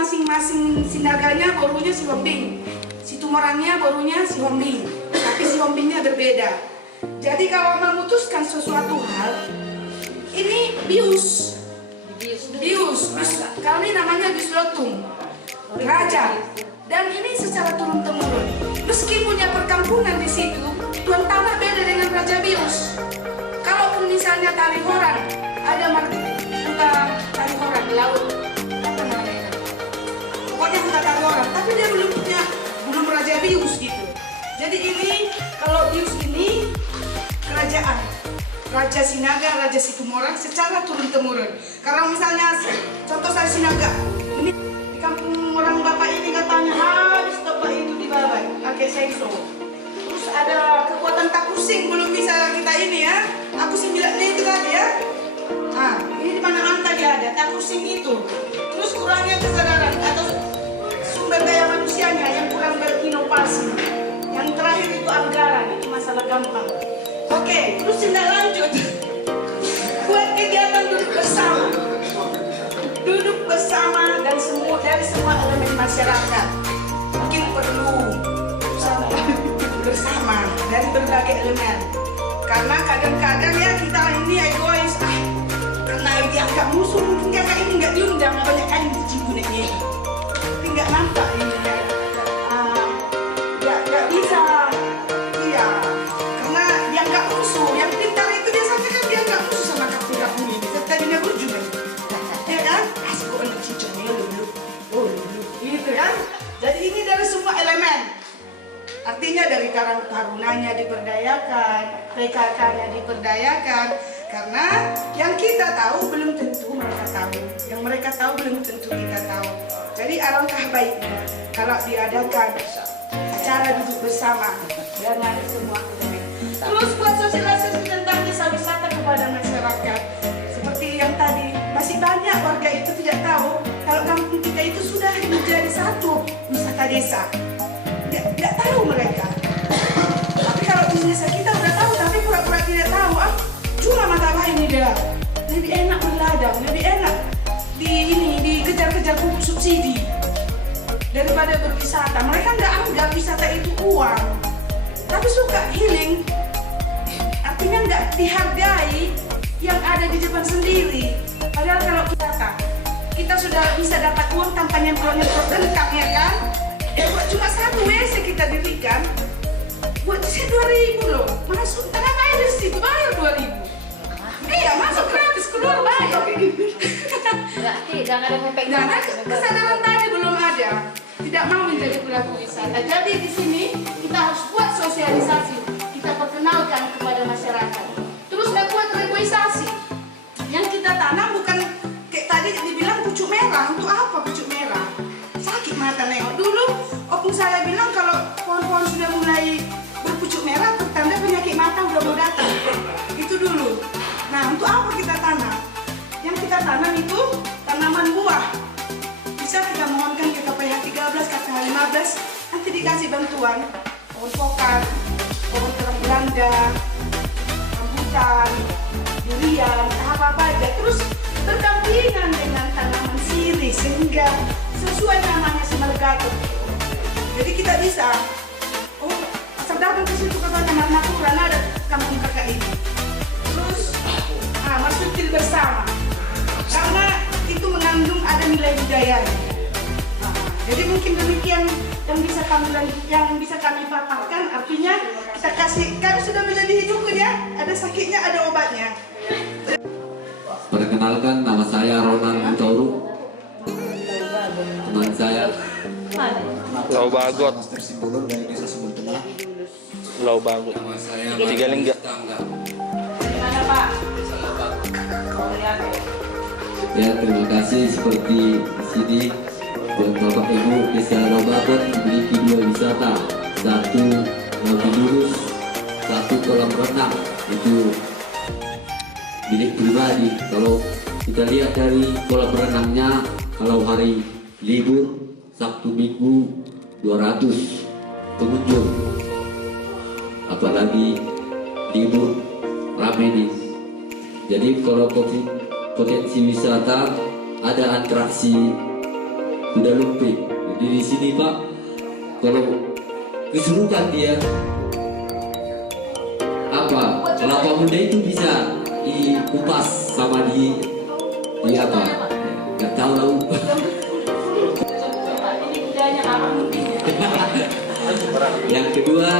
masing-masing sinaganya borunya si Hombing, si Tumorangnya borunya si Hombing, tapi si Hombingnya berbeda. Jadi kalau memutuskan sesuatu hal, ini bius, kami namanya bius lotung, raja, dan ini secara turun temurun. Meski punya perkampungan di situ, tuan tanah beda dengan raja bius. Kalaupun misalnya Talihoran, ada huta Talihoran di laut, apa namanya? Pokoknya huta Talihoran, tapi dia belum raja bius gitu. Jadi ini kalau bius ini kerajaan, Raja Sinaga, Raja Situmorang secara turun temurun. Karena misalnya contoh saya Sinaga, ini di kampung orang bapak ini katanya habis bapak itu dibabai, kakek Sengso. Terus ada kekuatan Takusing belum bisa kita ini ya, Takusing bilangnya itu tadi ya. Nah, ini di mana tadi ada Takusing itu. Terus kurangnya kesadaran atau sumber daya manusianya yang kurang berinovasi. Yang terakhir itu anggaran, itu masalah gampang. Oke, terus tindak lanjut. Buat kegiatan duduk bersama. Duduk bersama dan dari semua elemen masyarakat. Mungkin perlu bersama dari berbagai elemen. Karena kadang-kadang ya kita ini egois. Karena dianggap musuh mungkin kakak ini nggak diundang, banyak kan dicibuneknya. Tapi nggak nampak ini ya. Nggak bisa. Iya. Nggak musuh, yang pintar itu dia sampai kan dia nggak musuh sama kampung-kampung ini. Tadinya berjuang, ya kan? Asik kok anak cicaknya dulu, gitu kan? Jadi ini dari semua elemen. Artinya dari Karang Tarunanya diberdayakan, PKK-nya diberdayakan. Karena yang kita tahu belum tentu mereka tahu, yang mereka tahu belum tentu kita tahu. Jadi alangkah baiknya kalau diadakan acara duduk bersama dengan semua elemen. Terus buat sosialisasi tentang desa wisata kepada masyarakat. Seperti yang tadi, masih banyak warga itu tidak tahu kalau kampung kita itu sudah menjadi satu wisata desa. Tidak tahu mereka. Tapi kalau di desa kita udah tahu, tapi pura-pura tidak tahu. Cuma masalah ini dia. Lebih enak berladang, lebih enak dikejar-kejar subsidi daripada berwisata. Mereka nggak anggap wisata itu uang, tapi suka healing. Artinya nggak dihargai yang ada di depan sendiri. Padahal kalau kita sudah bisa dapat uang tanpa nyemprot-nyemprot lengkap ya kan? Ya buat cuma satu WC kita dirikan, buat saya 2.000 loh. Masuk tanah air di situ bayar 2.000. Iya masuk gratis, keluar bayar. Berarti jangan ada efeknya. Karena kesadaran tadi belum ada. Tidak mau menjadi pelaku wisata. Jadi di sini kita harus buat sosialisasi. Kita perkenalkan kepada masyarakat. Terus buat reboisasi. Yang kita tanam bukan kayak tadi dibilang pucuk merah. Untuk apa pucuk merah? Sakit mata nengok. Dulu opung saya bilang kalau pohon-pohon sudah mulai berpucuk merah, pertanda penyakit mata udah mau datang. Itu dulu. Nah, untuk apa kita tanam? Yang kita tanam itu tanaman buah. Bisa kita mohonkan ke KPH 13, KPH 15, nanti dikasih bantuan. Pohon pokat, pohon terang Belanda, rambutan, durian, apa-apa aja. Terus berdampingan dengan tanaman sirih sehingga sesuai namanya semergatur. Jadi kita bisa, asal datang ke situ katanya Marnapura, ada kampung kakak ini. Terus, maksudnya bersama. Karena itu mengandung ada nilai budaya. Jadi mungkin demikian yang bisa kami paparkan. Artinya kita kasih, kami sudah menjadi dukun ya. Ada sakitnya, ada obatnya. Perkenalkan, nama saya Ronan Muntoru. Teman saya Lau Bagot. Lau Bagot. Tiga Lingga. Dari mana Pak? Ya, terima kasih. Seperti di sini buat Bapak Ibu, Desa Lau Bagot memiliki 2 wisata. Satu Laut Lurus, satu kolam renang. Itu milik pribadi. Kalau kita lihat dari kolam renangnya, kalau hari libur Sabtu Minggu 200 pengunjung, apalagi libur rame nih. Jadi kalau potensi wisata ada atraksi sudah lumping. Jadi di sini Pak, kalau kesurupan dia apa, kelapa muda itu bisa dikupas sama di apa, nggak tahu. Yang kedua,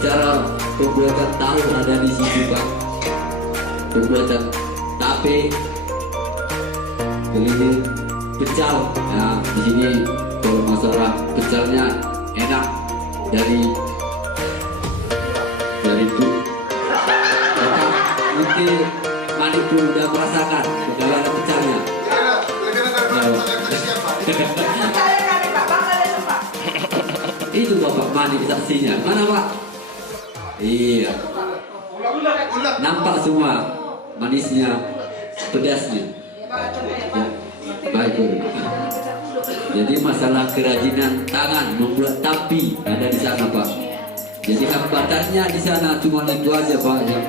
cara pembuatan tahu ada di sini Pak. Pembuatan tape, ini pecel. Nah di sini kalau masalah pecelnya enak dari itu. Mungkin Manik pun udah merasakan bagaimana pecelnya. Itu Bapak Manik saksinya. Mana Pak? Iya. Nampak semua manisnya, pedasnya. Ya. Baik. Jadi masalah kerajinan tangan membuat tapi ada di sana Pak. Jadi hambatannya di sana cuma itu aja Pak. Ya.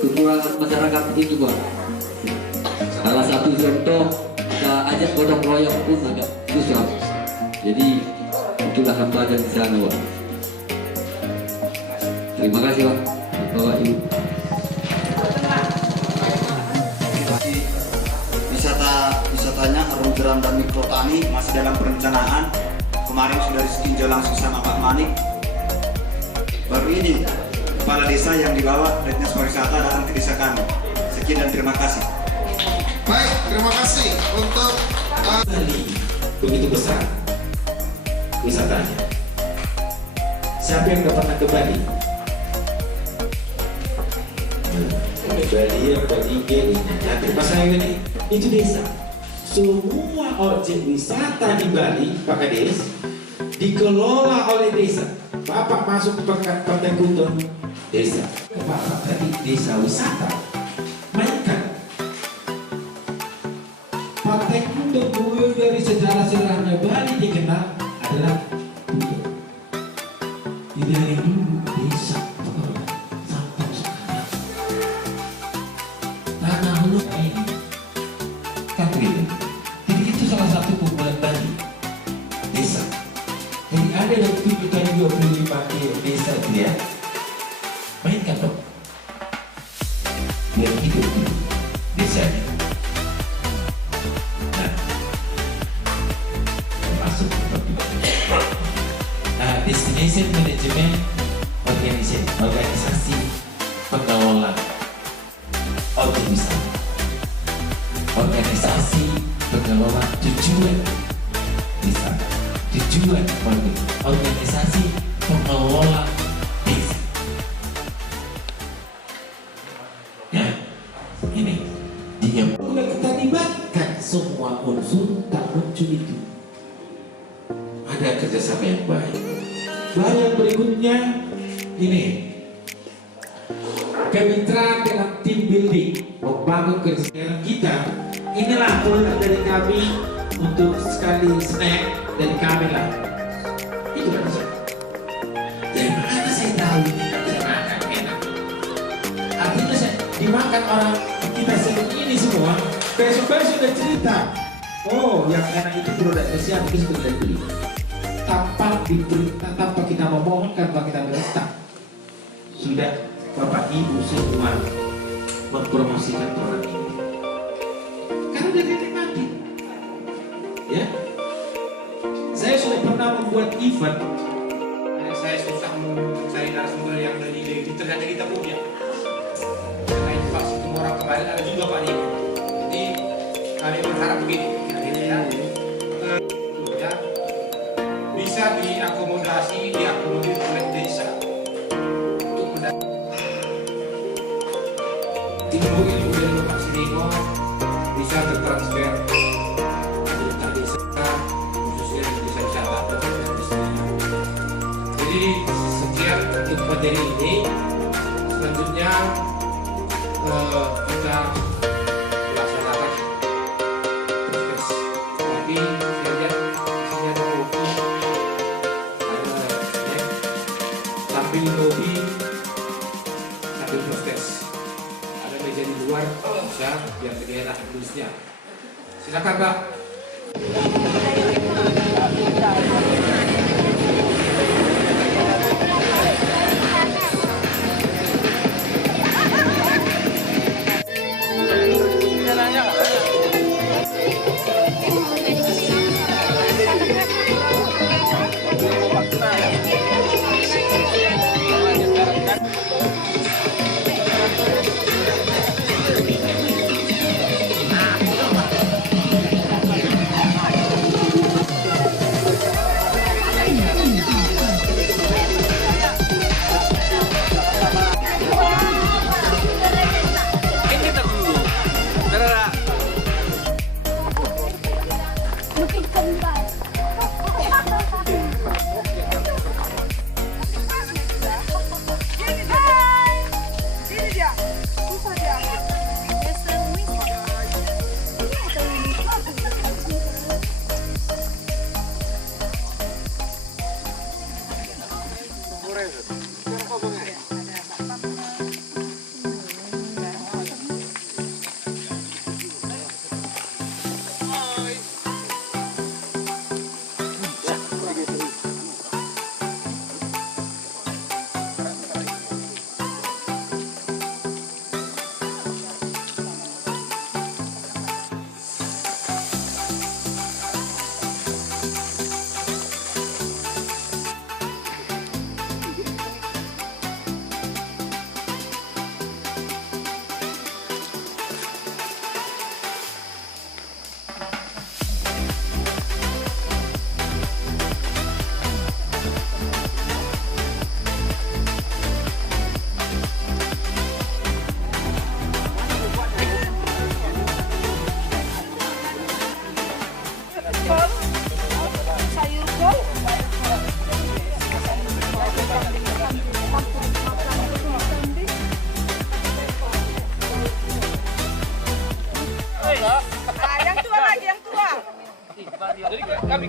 Kekurangan masyarakat itu Pak. Salah satu contoh kita ajak gotong royong pun agak susah. Jadi itulah hambatan di sana Pak. Terima kasih Pak. Bapak Ibu. Wisatanya Arung Jeram dan Mikrotani masih dalam perencanaan. Kemarin sudah ditinjau langsung sama Pak Manik. Baru ini kepala desa yang dibawa dari Dinas Pariwisata datang ke desa kami. Sekian dan terima kasih. Baik, terima kasih untuk Bali begitu besar wisatanya. Siapa yang udah pernah ke Bali? Bali yang Bali nanti pas saya ini itu desa. Semua objek wisata di Bali, Pak Kades, dikelola oleh desa. Bapak masuk ke Pantai Kuton, desa. Bapak tadi desa wisata, mainkan. Pantai Kuton mulai dari sejarah-sejarahnya Bali dikenal adalah Kuton. Dari dulu desa sampai sekarang. Tanah lu ini Katrin. Jadi itu salah satu keunggulan Bali, desa. Jadi ada yang tunjukkan 25 desa itu ya. Mainkan dong. Biar hidup dulu desanya. Nah, masuk destination management organisasi pengelola objek wisata. Organisasi pengelola tujuan wisata, tujuan organisasi pengelola desa. Ya, ini dia udah kita libatkan semua unsur tak muncul itu. Ada kerjasama yang baik. Lalu yang berikutnya ini kemitraan dengan tim building, membangun kerjasama kita. Inilah produk dari kami untuk sekali snack dari kami lah. Itu kan saya. Dari mana saya tahu ini saya makan enak? Artinya saya dimakan orang kita ini semua. Besok-besok udah cerita. Oh, yang enak itu produknya siapa itu sudah beli. Tanpa kita memohon, tanpa kita berhutang. Sudah Bapak Ibu semua mempromosikan produk ini. Karena udah dinikmati. Ya. Saya sudah pernah membuat event. Saya susah mencari narasumber yang dari ternyata kita punya. Karena itu Pak semua orang kemarin ada juga Pak Nih. Jadi kami berharap begini. Ya. Bisa diakomodir oleh desa untuk ilmu dari Pak Siniko bisa tertransfer anggota desa khususnya di desa wisata dan desa. Jadi sekian untuk materi ini. Selanjutnya kita laksanakan proses. Tapi saya lihat ada kopi, sambil kopi, sambil proses. Ada meja di luar, bisa biar lebih enak tulisnya. Silakan Pak.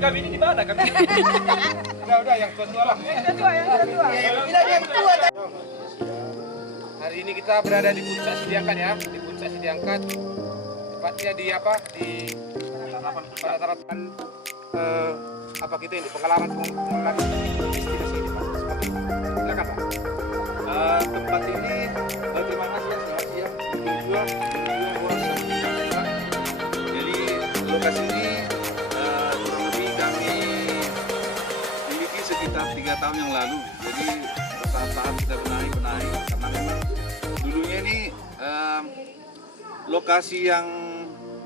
Kami ini di mana? Udah yang tua lah. Yang tua. Hari ini kita berada di Puncak Sidiangkat ya, di Puncak Sidiangkat. Tepatnya di apa? Di penataran apa kita ini pengalaman destinasi ini Pak. Silakan Pak. Tempat ini bagaimana sih? Selamat siang. Tujuan jadi lokasi ini kurang lebih kami miliki sekitar 3 tahun yang lalu. Jadi bertahap-tahap kita benahi karena memang dulunya ini lokasi yang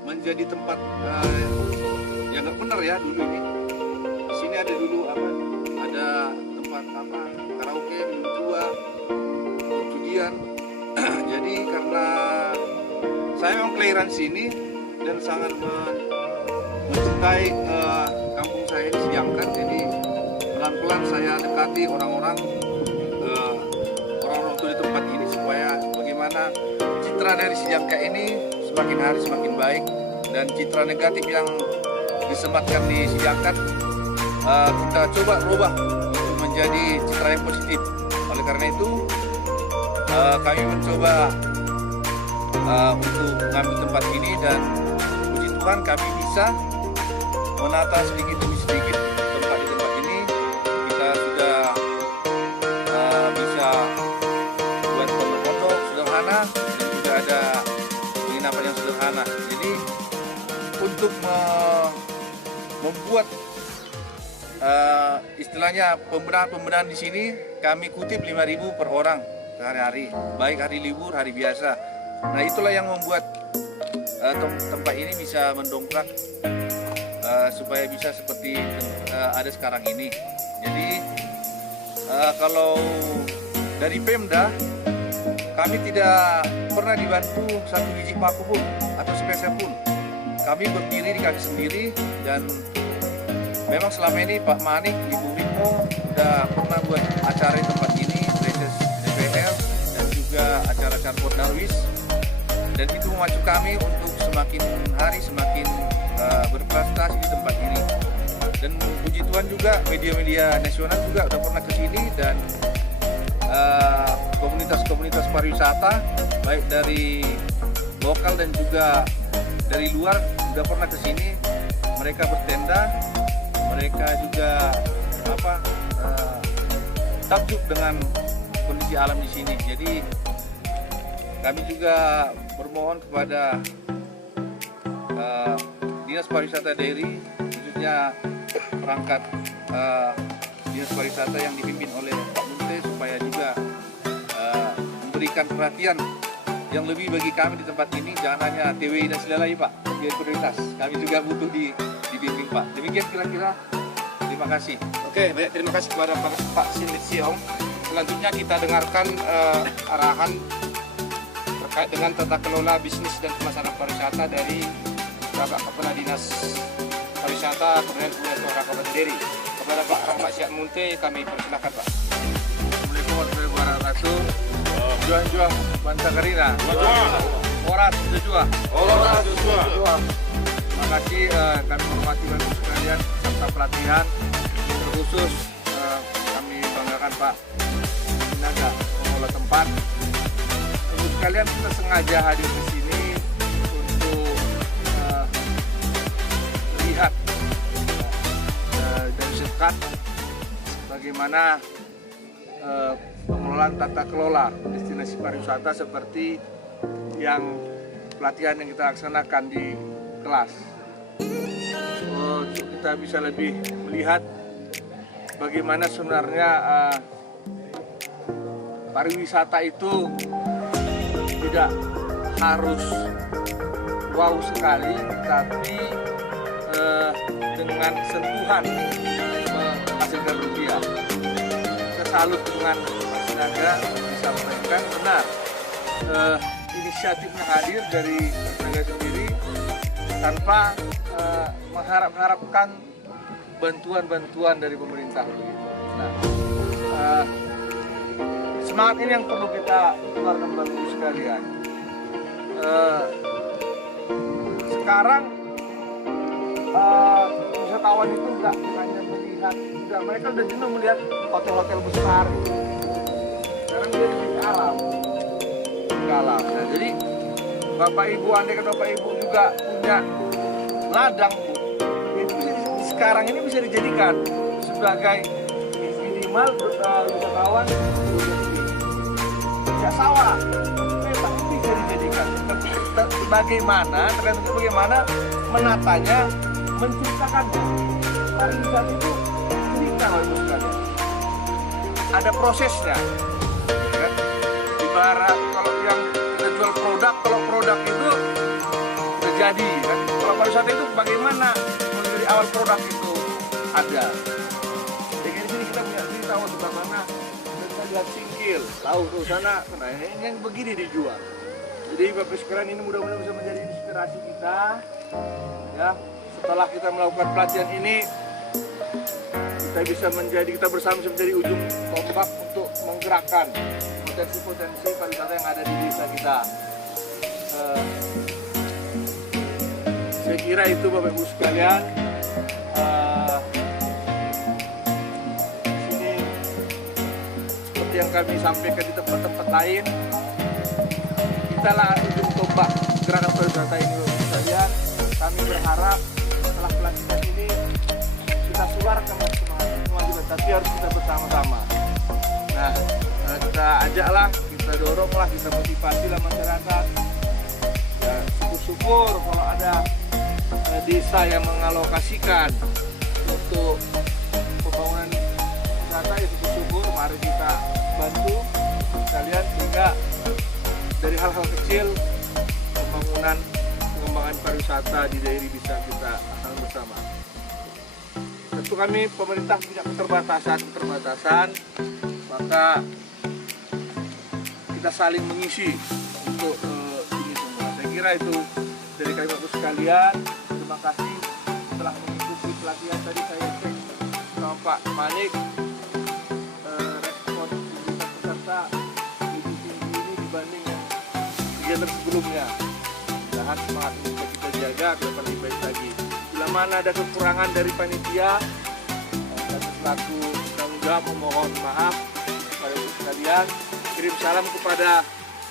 menjadi tempat yang nggak benar ya dulu ini. Di sini ada dulu apa? Ada tempat apa? Karaoke, minum tua, perjudian. Jadi karena saya memang kelahiran sini dan sangat mencintai kampung saya di Sidiangkat, jadi pelan-pelan saya dekati orang-orang di tempat ini supaya bagaimana citra dari Sidiangkat ini semakin hari semakin baik dan citra negatif yang disematkan di Sidiangkat kita coba rubah untuk menjadi citra yang positif. Oleh karena itu kami mencoba untuk mengambil tempat ini dan puji Tuhan kami bisa menata sedikit demi sedikit tempat di tempat ini. Kita sudah bisa buat pondok-pondok sederhana dan juga ada penginapan yang sederhana. Jadi untuk membuat istilahnya pembenahan di sini kami kutip 5.000 per orang sehari-hari, baik hari libur, hari biasa. Nah itulah yang membuat tempat ini bisa mendongkrak supaya bisa seperti ada sekarang ini. Jadi kalau dari Pemda kami tidak pernah dibantu satu biji paku pun atau sepeser pun. Kami berdiri di kaki sendiri dan memang selama ini Pak Manik, Ibu Ritmo sudah pernah buat acara di tempat ini, reses DPR dan juga acara Carport Darwis, dan itu memacu kami untuk semakin hari semakin berprestasi di tempat ini. Dan puji Tuhan juga media-media nasional juga sudah pernah ke sini dan komunitas-komunitas pariwisata baik dari lokal dan juga dari luar sudah pernah ke sini. mereka bertenda, mereka juga takjub dengan kondisi alam di sini. Jadi kami juga bermohon kepada Dinas Pariwisata Dairi, khususnya perangkat Dinas Pariwisata yang dipimpin oleh Pak Munte, supaya juga memberikan perhatian yang lebih bagi kami di tempat ini. Jangan hanya TWI dan Silalahi Pak, jadi prioritas. Kami juga butuh dibimbing Pak. Demikian kira-kira. Terima kasih. Oke, baik, terima kasih kepada Pak Sinlit Siong. Selanjutnya kita dengarkan arahan terkait dengan tata kelola bisnis dan pemasaran pariwisata dari Bapak Kepala Dinas Pariwisata Kabupaten Kabupaten Dairi. Kepada Pak Rahmat Syed Munte kami persilakan Pak. Assalamualaikum warahmatullahi wabarakatuh. Juang-juang bangsa Karina. Orat Joshua. Terima kasih kami hormati Bapak sekalian serta pelatihan. Khusus kami banggakan Pak Sinaga pengelola tempat. Untuk sekalian kita sengaja hadir di sini untuk lihat dan dekat bagaimana pengelolaan tata kelola destinasi pariwisata seperti yang pelatihan yang kita laksanakan di kelas. Untuk kita bisa lebih melihat bagaimana sebenarnya pariwisata itu tidak harus wow sekali, tapi dengan sentuhan menghasilkan rupiah. Saya salut dengan Pak Sinaga disampaikan benar. Inisiatifnya hadir dari Pak Sinaga sendiri tanpa mengharapkan bantuan-bantuan dari pemerintah. Nah, semangat ini yang perlu kita keluarkan Bapak sekalian. Sekarang wisatawan itu nggak hanya melihat, juga mereka udah jenuh melihat hotel-hotel besar. Sekarang dia di alam, alam. Nah, jadi Bapak Ibu, andai kan Bapak Ibu juga punya ladang, itu sekarang ini bisa dijadikan sebagai minimal wisatawan ya sawah. Memang bisa dijadikan. Bagaimana, tergantung bagaimana menatanya, menciptakannya. Pariwisata itu cerita kalau itu sekalian. Ada prosesnya. Kan? Ibarat kalau yang kita jual produk, kalau produk itu sudah jadi. Kan? Kalau pariwisata itu bagaimana dari awal produk itu ada. Jadi di sini kita punya cerita sebelah mana. Kita lihat Singkil, tahu ke sana, nah ini yang begini dijual. Jadi Bapak sekalian, ini mudah-mudahan bisa menjadi inspirasi kita. Ya, setelah kita melakukan pelatihan ini, kita bersama bisa menjadi ujung tombak untuk menggerakkan potensi-potensi pariwisata yang ada di desa kita. Saya kira itu Bapak Ibu sekalian. Sini seperti yang kami sampaikan di tempat-tempat lain, kita lah ujung tombak gerakan pariwisata ini Bapak sekalian. Kami berharap setelah pelatihan ini kita suarakan semua juga, tapi harus kita bersama-sama. Nah, kita ajaklah, kita doronglah, kita motivasilah masyarakat. Ya, syukur-syukur kalau ada desa yang mengalokasikan untuk pembangunan wisata, ya syukur-syukur. Mari kita bantu sekalian sehingga dari hal-hal kecil pengembangan pariwisata di Dairi bisa kita laksanakan bersama. Tentu kami pemerintah punya keterbatasan, maka kita saling mengisi untuk ini semua. Saya kira itu dari kami Bapak sekalian. Terima kasih telah mengikuti pelatihan tadi. Saya cek sama Pak Manik, respon peserta lebih tinggi ini dibanding yang kegiatan sebelumnya. Mudah-mudahan semangat ini bisa kita jaga ke depan lebih baik lagi. Bila mana ada kekurangan dari panitia, dan selaku tanggung jawab memohon maaf kepada Bapak sekalian. Kirim salam kepada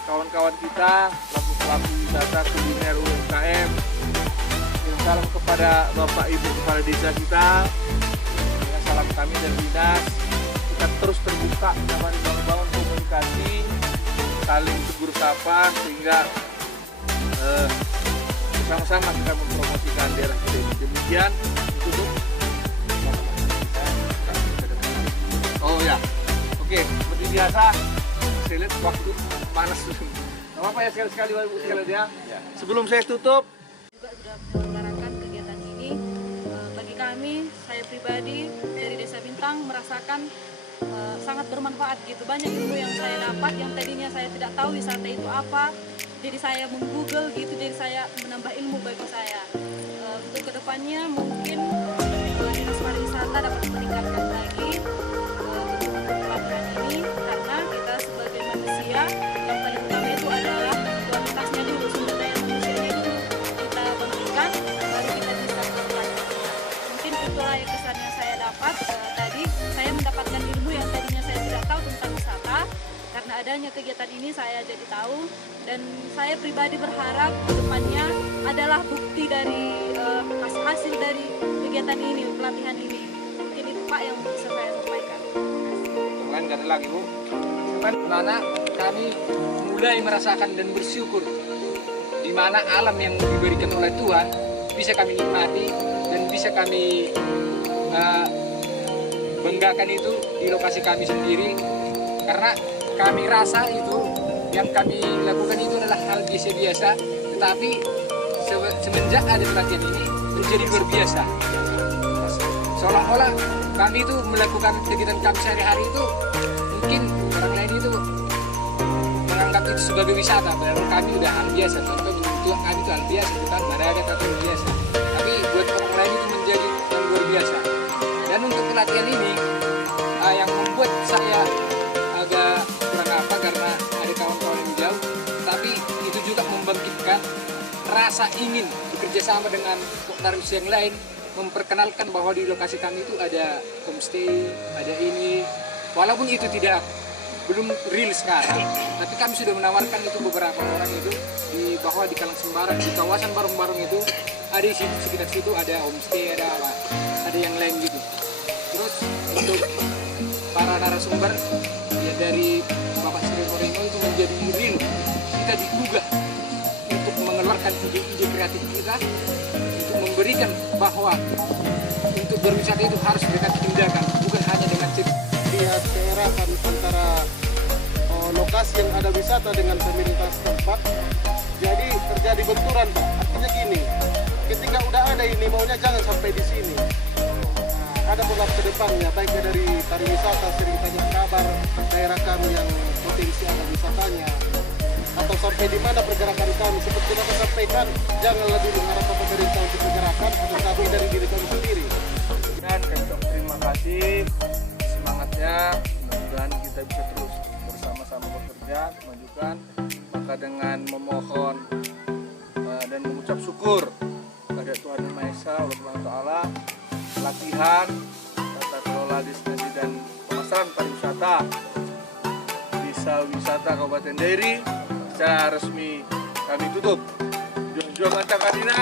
kawan-kawan kita, pelaku-pelaku wisata kuliner UMKM. Kirim salam kepada Bapak Ibu Kepala Desa kita. Salam kami dari dinas. Kita terus terbuka dapat membangun komunikasi, saling tegur sapa sehingga bersama-sama kita mempromosikan daerah kita ini. Demikian ditutup. Oh ya, oke, seperti biasa saya lihat waktu panas. Gak apa-apa ya sekali-sekali Ibu sekalian ya. Sebelum saya tutup, juga sudah menyelenggarakan kegiatan ini. Bagi kami, saya pribadi dari Desa Bintang merasakan sangat bermanfaat gitu. Banyak ilmu yang saya dapat yang tadinya saya tidak tahu wisata itu apa. Jadi saya meng-google gitu, jadi saya menambah ilmu bagi saya. Untuk kedepannya mungkin dinas pariwisata dapat meningkatkan lagi pelatihan ini, karena kita sebagai manusia yang paling utama itu adalah kualitasnya dulu, sumber daya manusianya itu kita bangkitkan, baru kita bisa berlanjut. Mungkin itulah yang kesan yang saya dapat tadi. Saya mendapatkan ilmu yang tadinya saya tidak tahu tentang wisata. Karena adanya kegiatan ini saya jadi tahu, dan saya pribadi berharap kedepannya adalah bukti dari hasil dari kegiatan ini, pelatihan ini. Mungkin itu Pak yang bisa saya sampaikan. Kan gak ada lagi Bu. Mana kami mulai merasakan dan bersyukur di mana alam yang diberikan oleh Tuhan bisa kami nikmati dan bisa kami banggakan itu di lokasi kami sendiri, karena kami rasa itu yang kami lakukan itu adalah hal biasa-biasa, tetapi semenjak ada pelatihan ini menjadi luar biasa. Seolah-olah kami itu melakukan kegiatan kami sehari-hari itu, mungkin orang lain itu menganggap itu sebagai wisata, padahal kami udah hal biasa. Contoh untuk kami itu hal biasa, bukan ada kata biasa. Tapi buat orang lain itu menjadi yang luar biasa. Dan untuk pelatihan ini yang membuat saya agak kurang apa karena ada kawan-kawan yang jauh, tapi itu juga membangkitkan rasa ingin bekerja sama dengan tarus yang lain, memperkenalkan bahwa di lokasi kami itu ada homestay, ada ini, walaupun itu belum real sekarang, tapi kami sudah menawarkan itu beberapa orang itu bahwa di Kalang Sembarang, di kawasan Barong-Barong itu ada di situ, sekitar situ ada homestay, ada yang lain gitu. Terus untuk para narasumber ya dari Bapak Sri Moreno itu menjadi real, kita digugah untuk mengeluarkan ide-ide kreatif kita, untuk memberikan bahwa untuk berwisata itu harus dengan tindakan, bukan hanya dengan cerita. Lihat keerakan antara lokasi yang ada wisata dengan pemerintah setempat, jadi terjadi benturan Pak. Artinya gini, ketika udah ada ini maunya jangan sampai di sini. Ada program ke depannya, baiknya dari pariwisata sering tanya kabar daerah kami yang potensi ada wisatanya, atau sampai di mana pergerakan kami. Seperti yang saya sampaikan, janganlah dulu mengharapkan pemerintah untuk pergerakan, tetapi dari diri kami sendiri. Dan kami terima kasih semangatnya, mudah-mudahan kita bisa terus bersama-sama bekerja, memajukan. Maka dengan memohon dan mengucap syukur kepada Tuhan Yang Maha Esa, Allah Subhanahu wa Ta'ala, pelatihan tata kelola destinasi dan pemasaran pariwisata Desa Wisata Kabupaten Dairi secara resmi kami tutup. Jual mantap Kadina,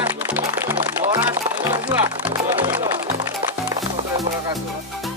Oras, Jual. Terima kasih.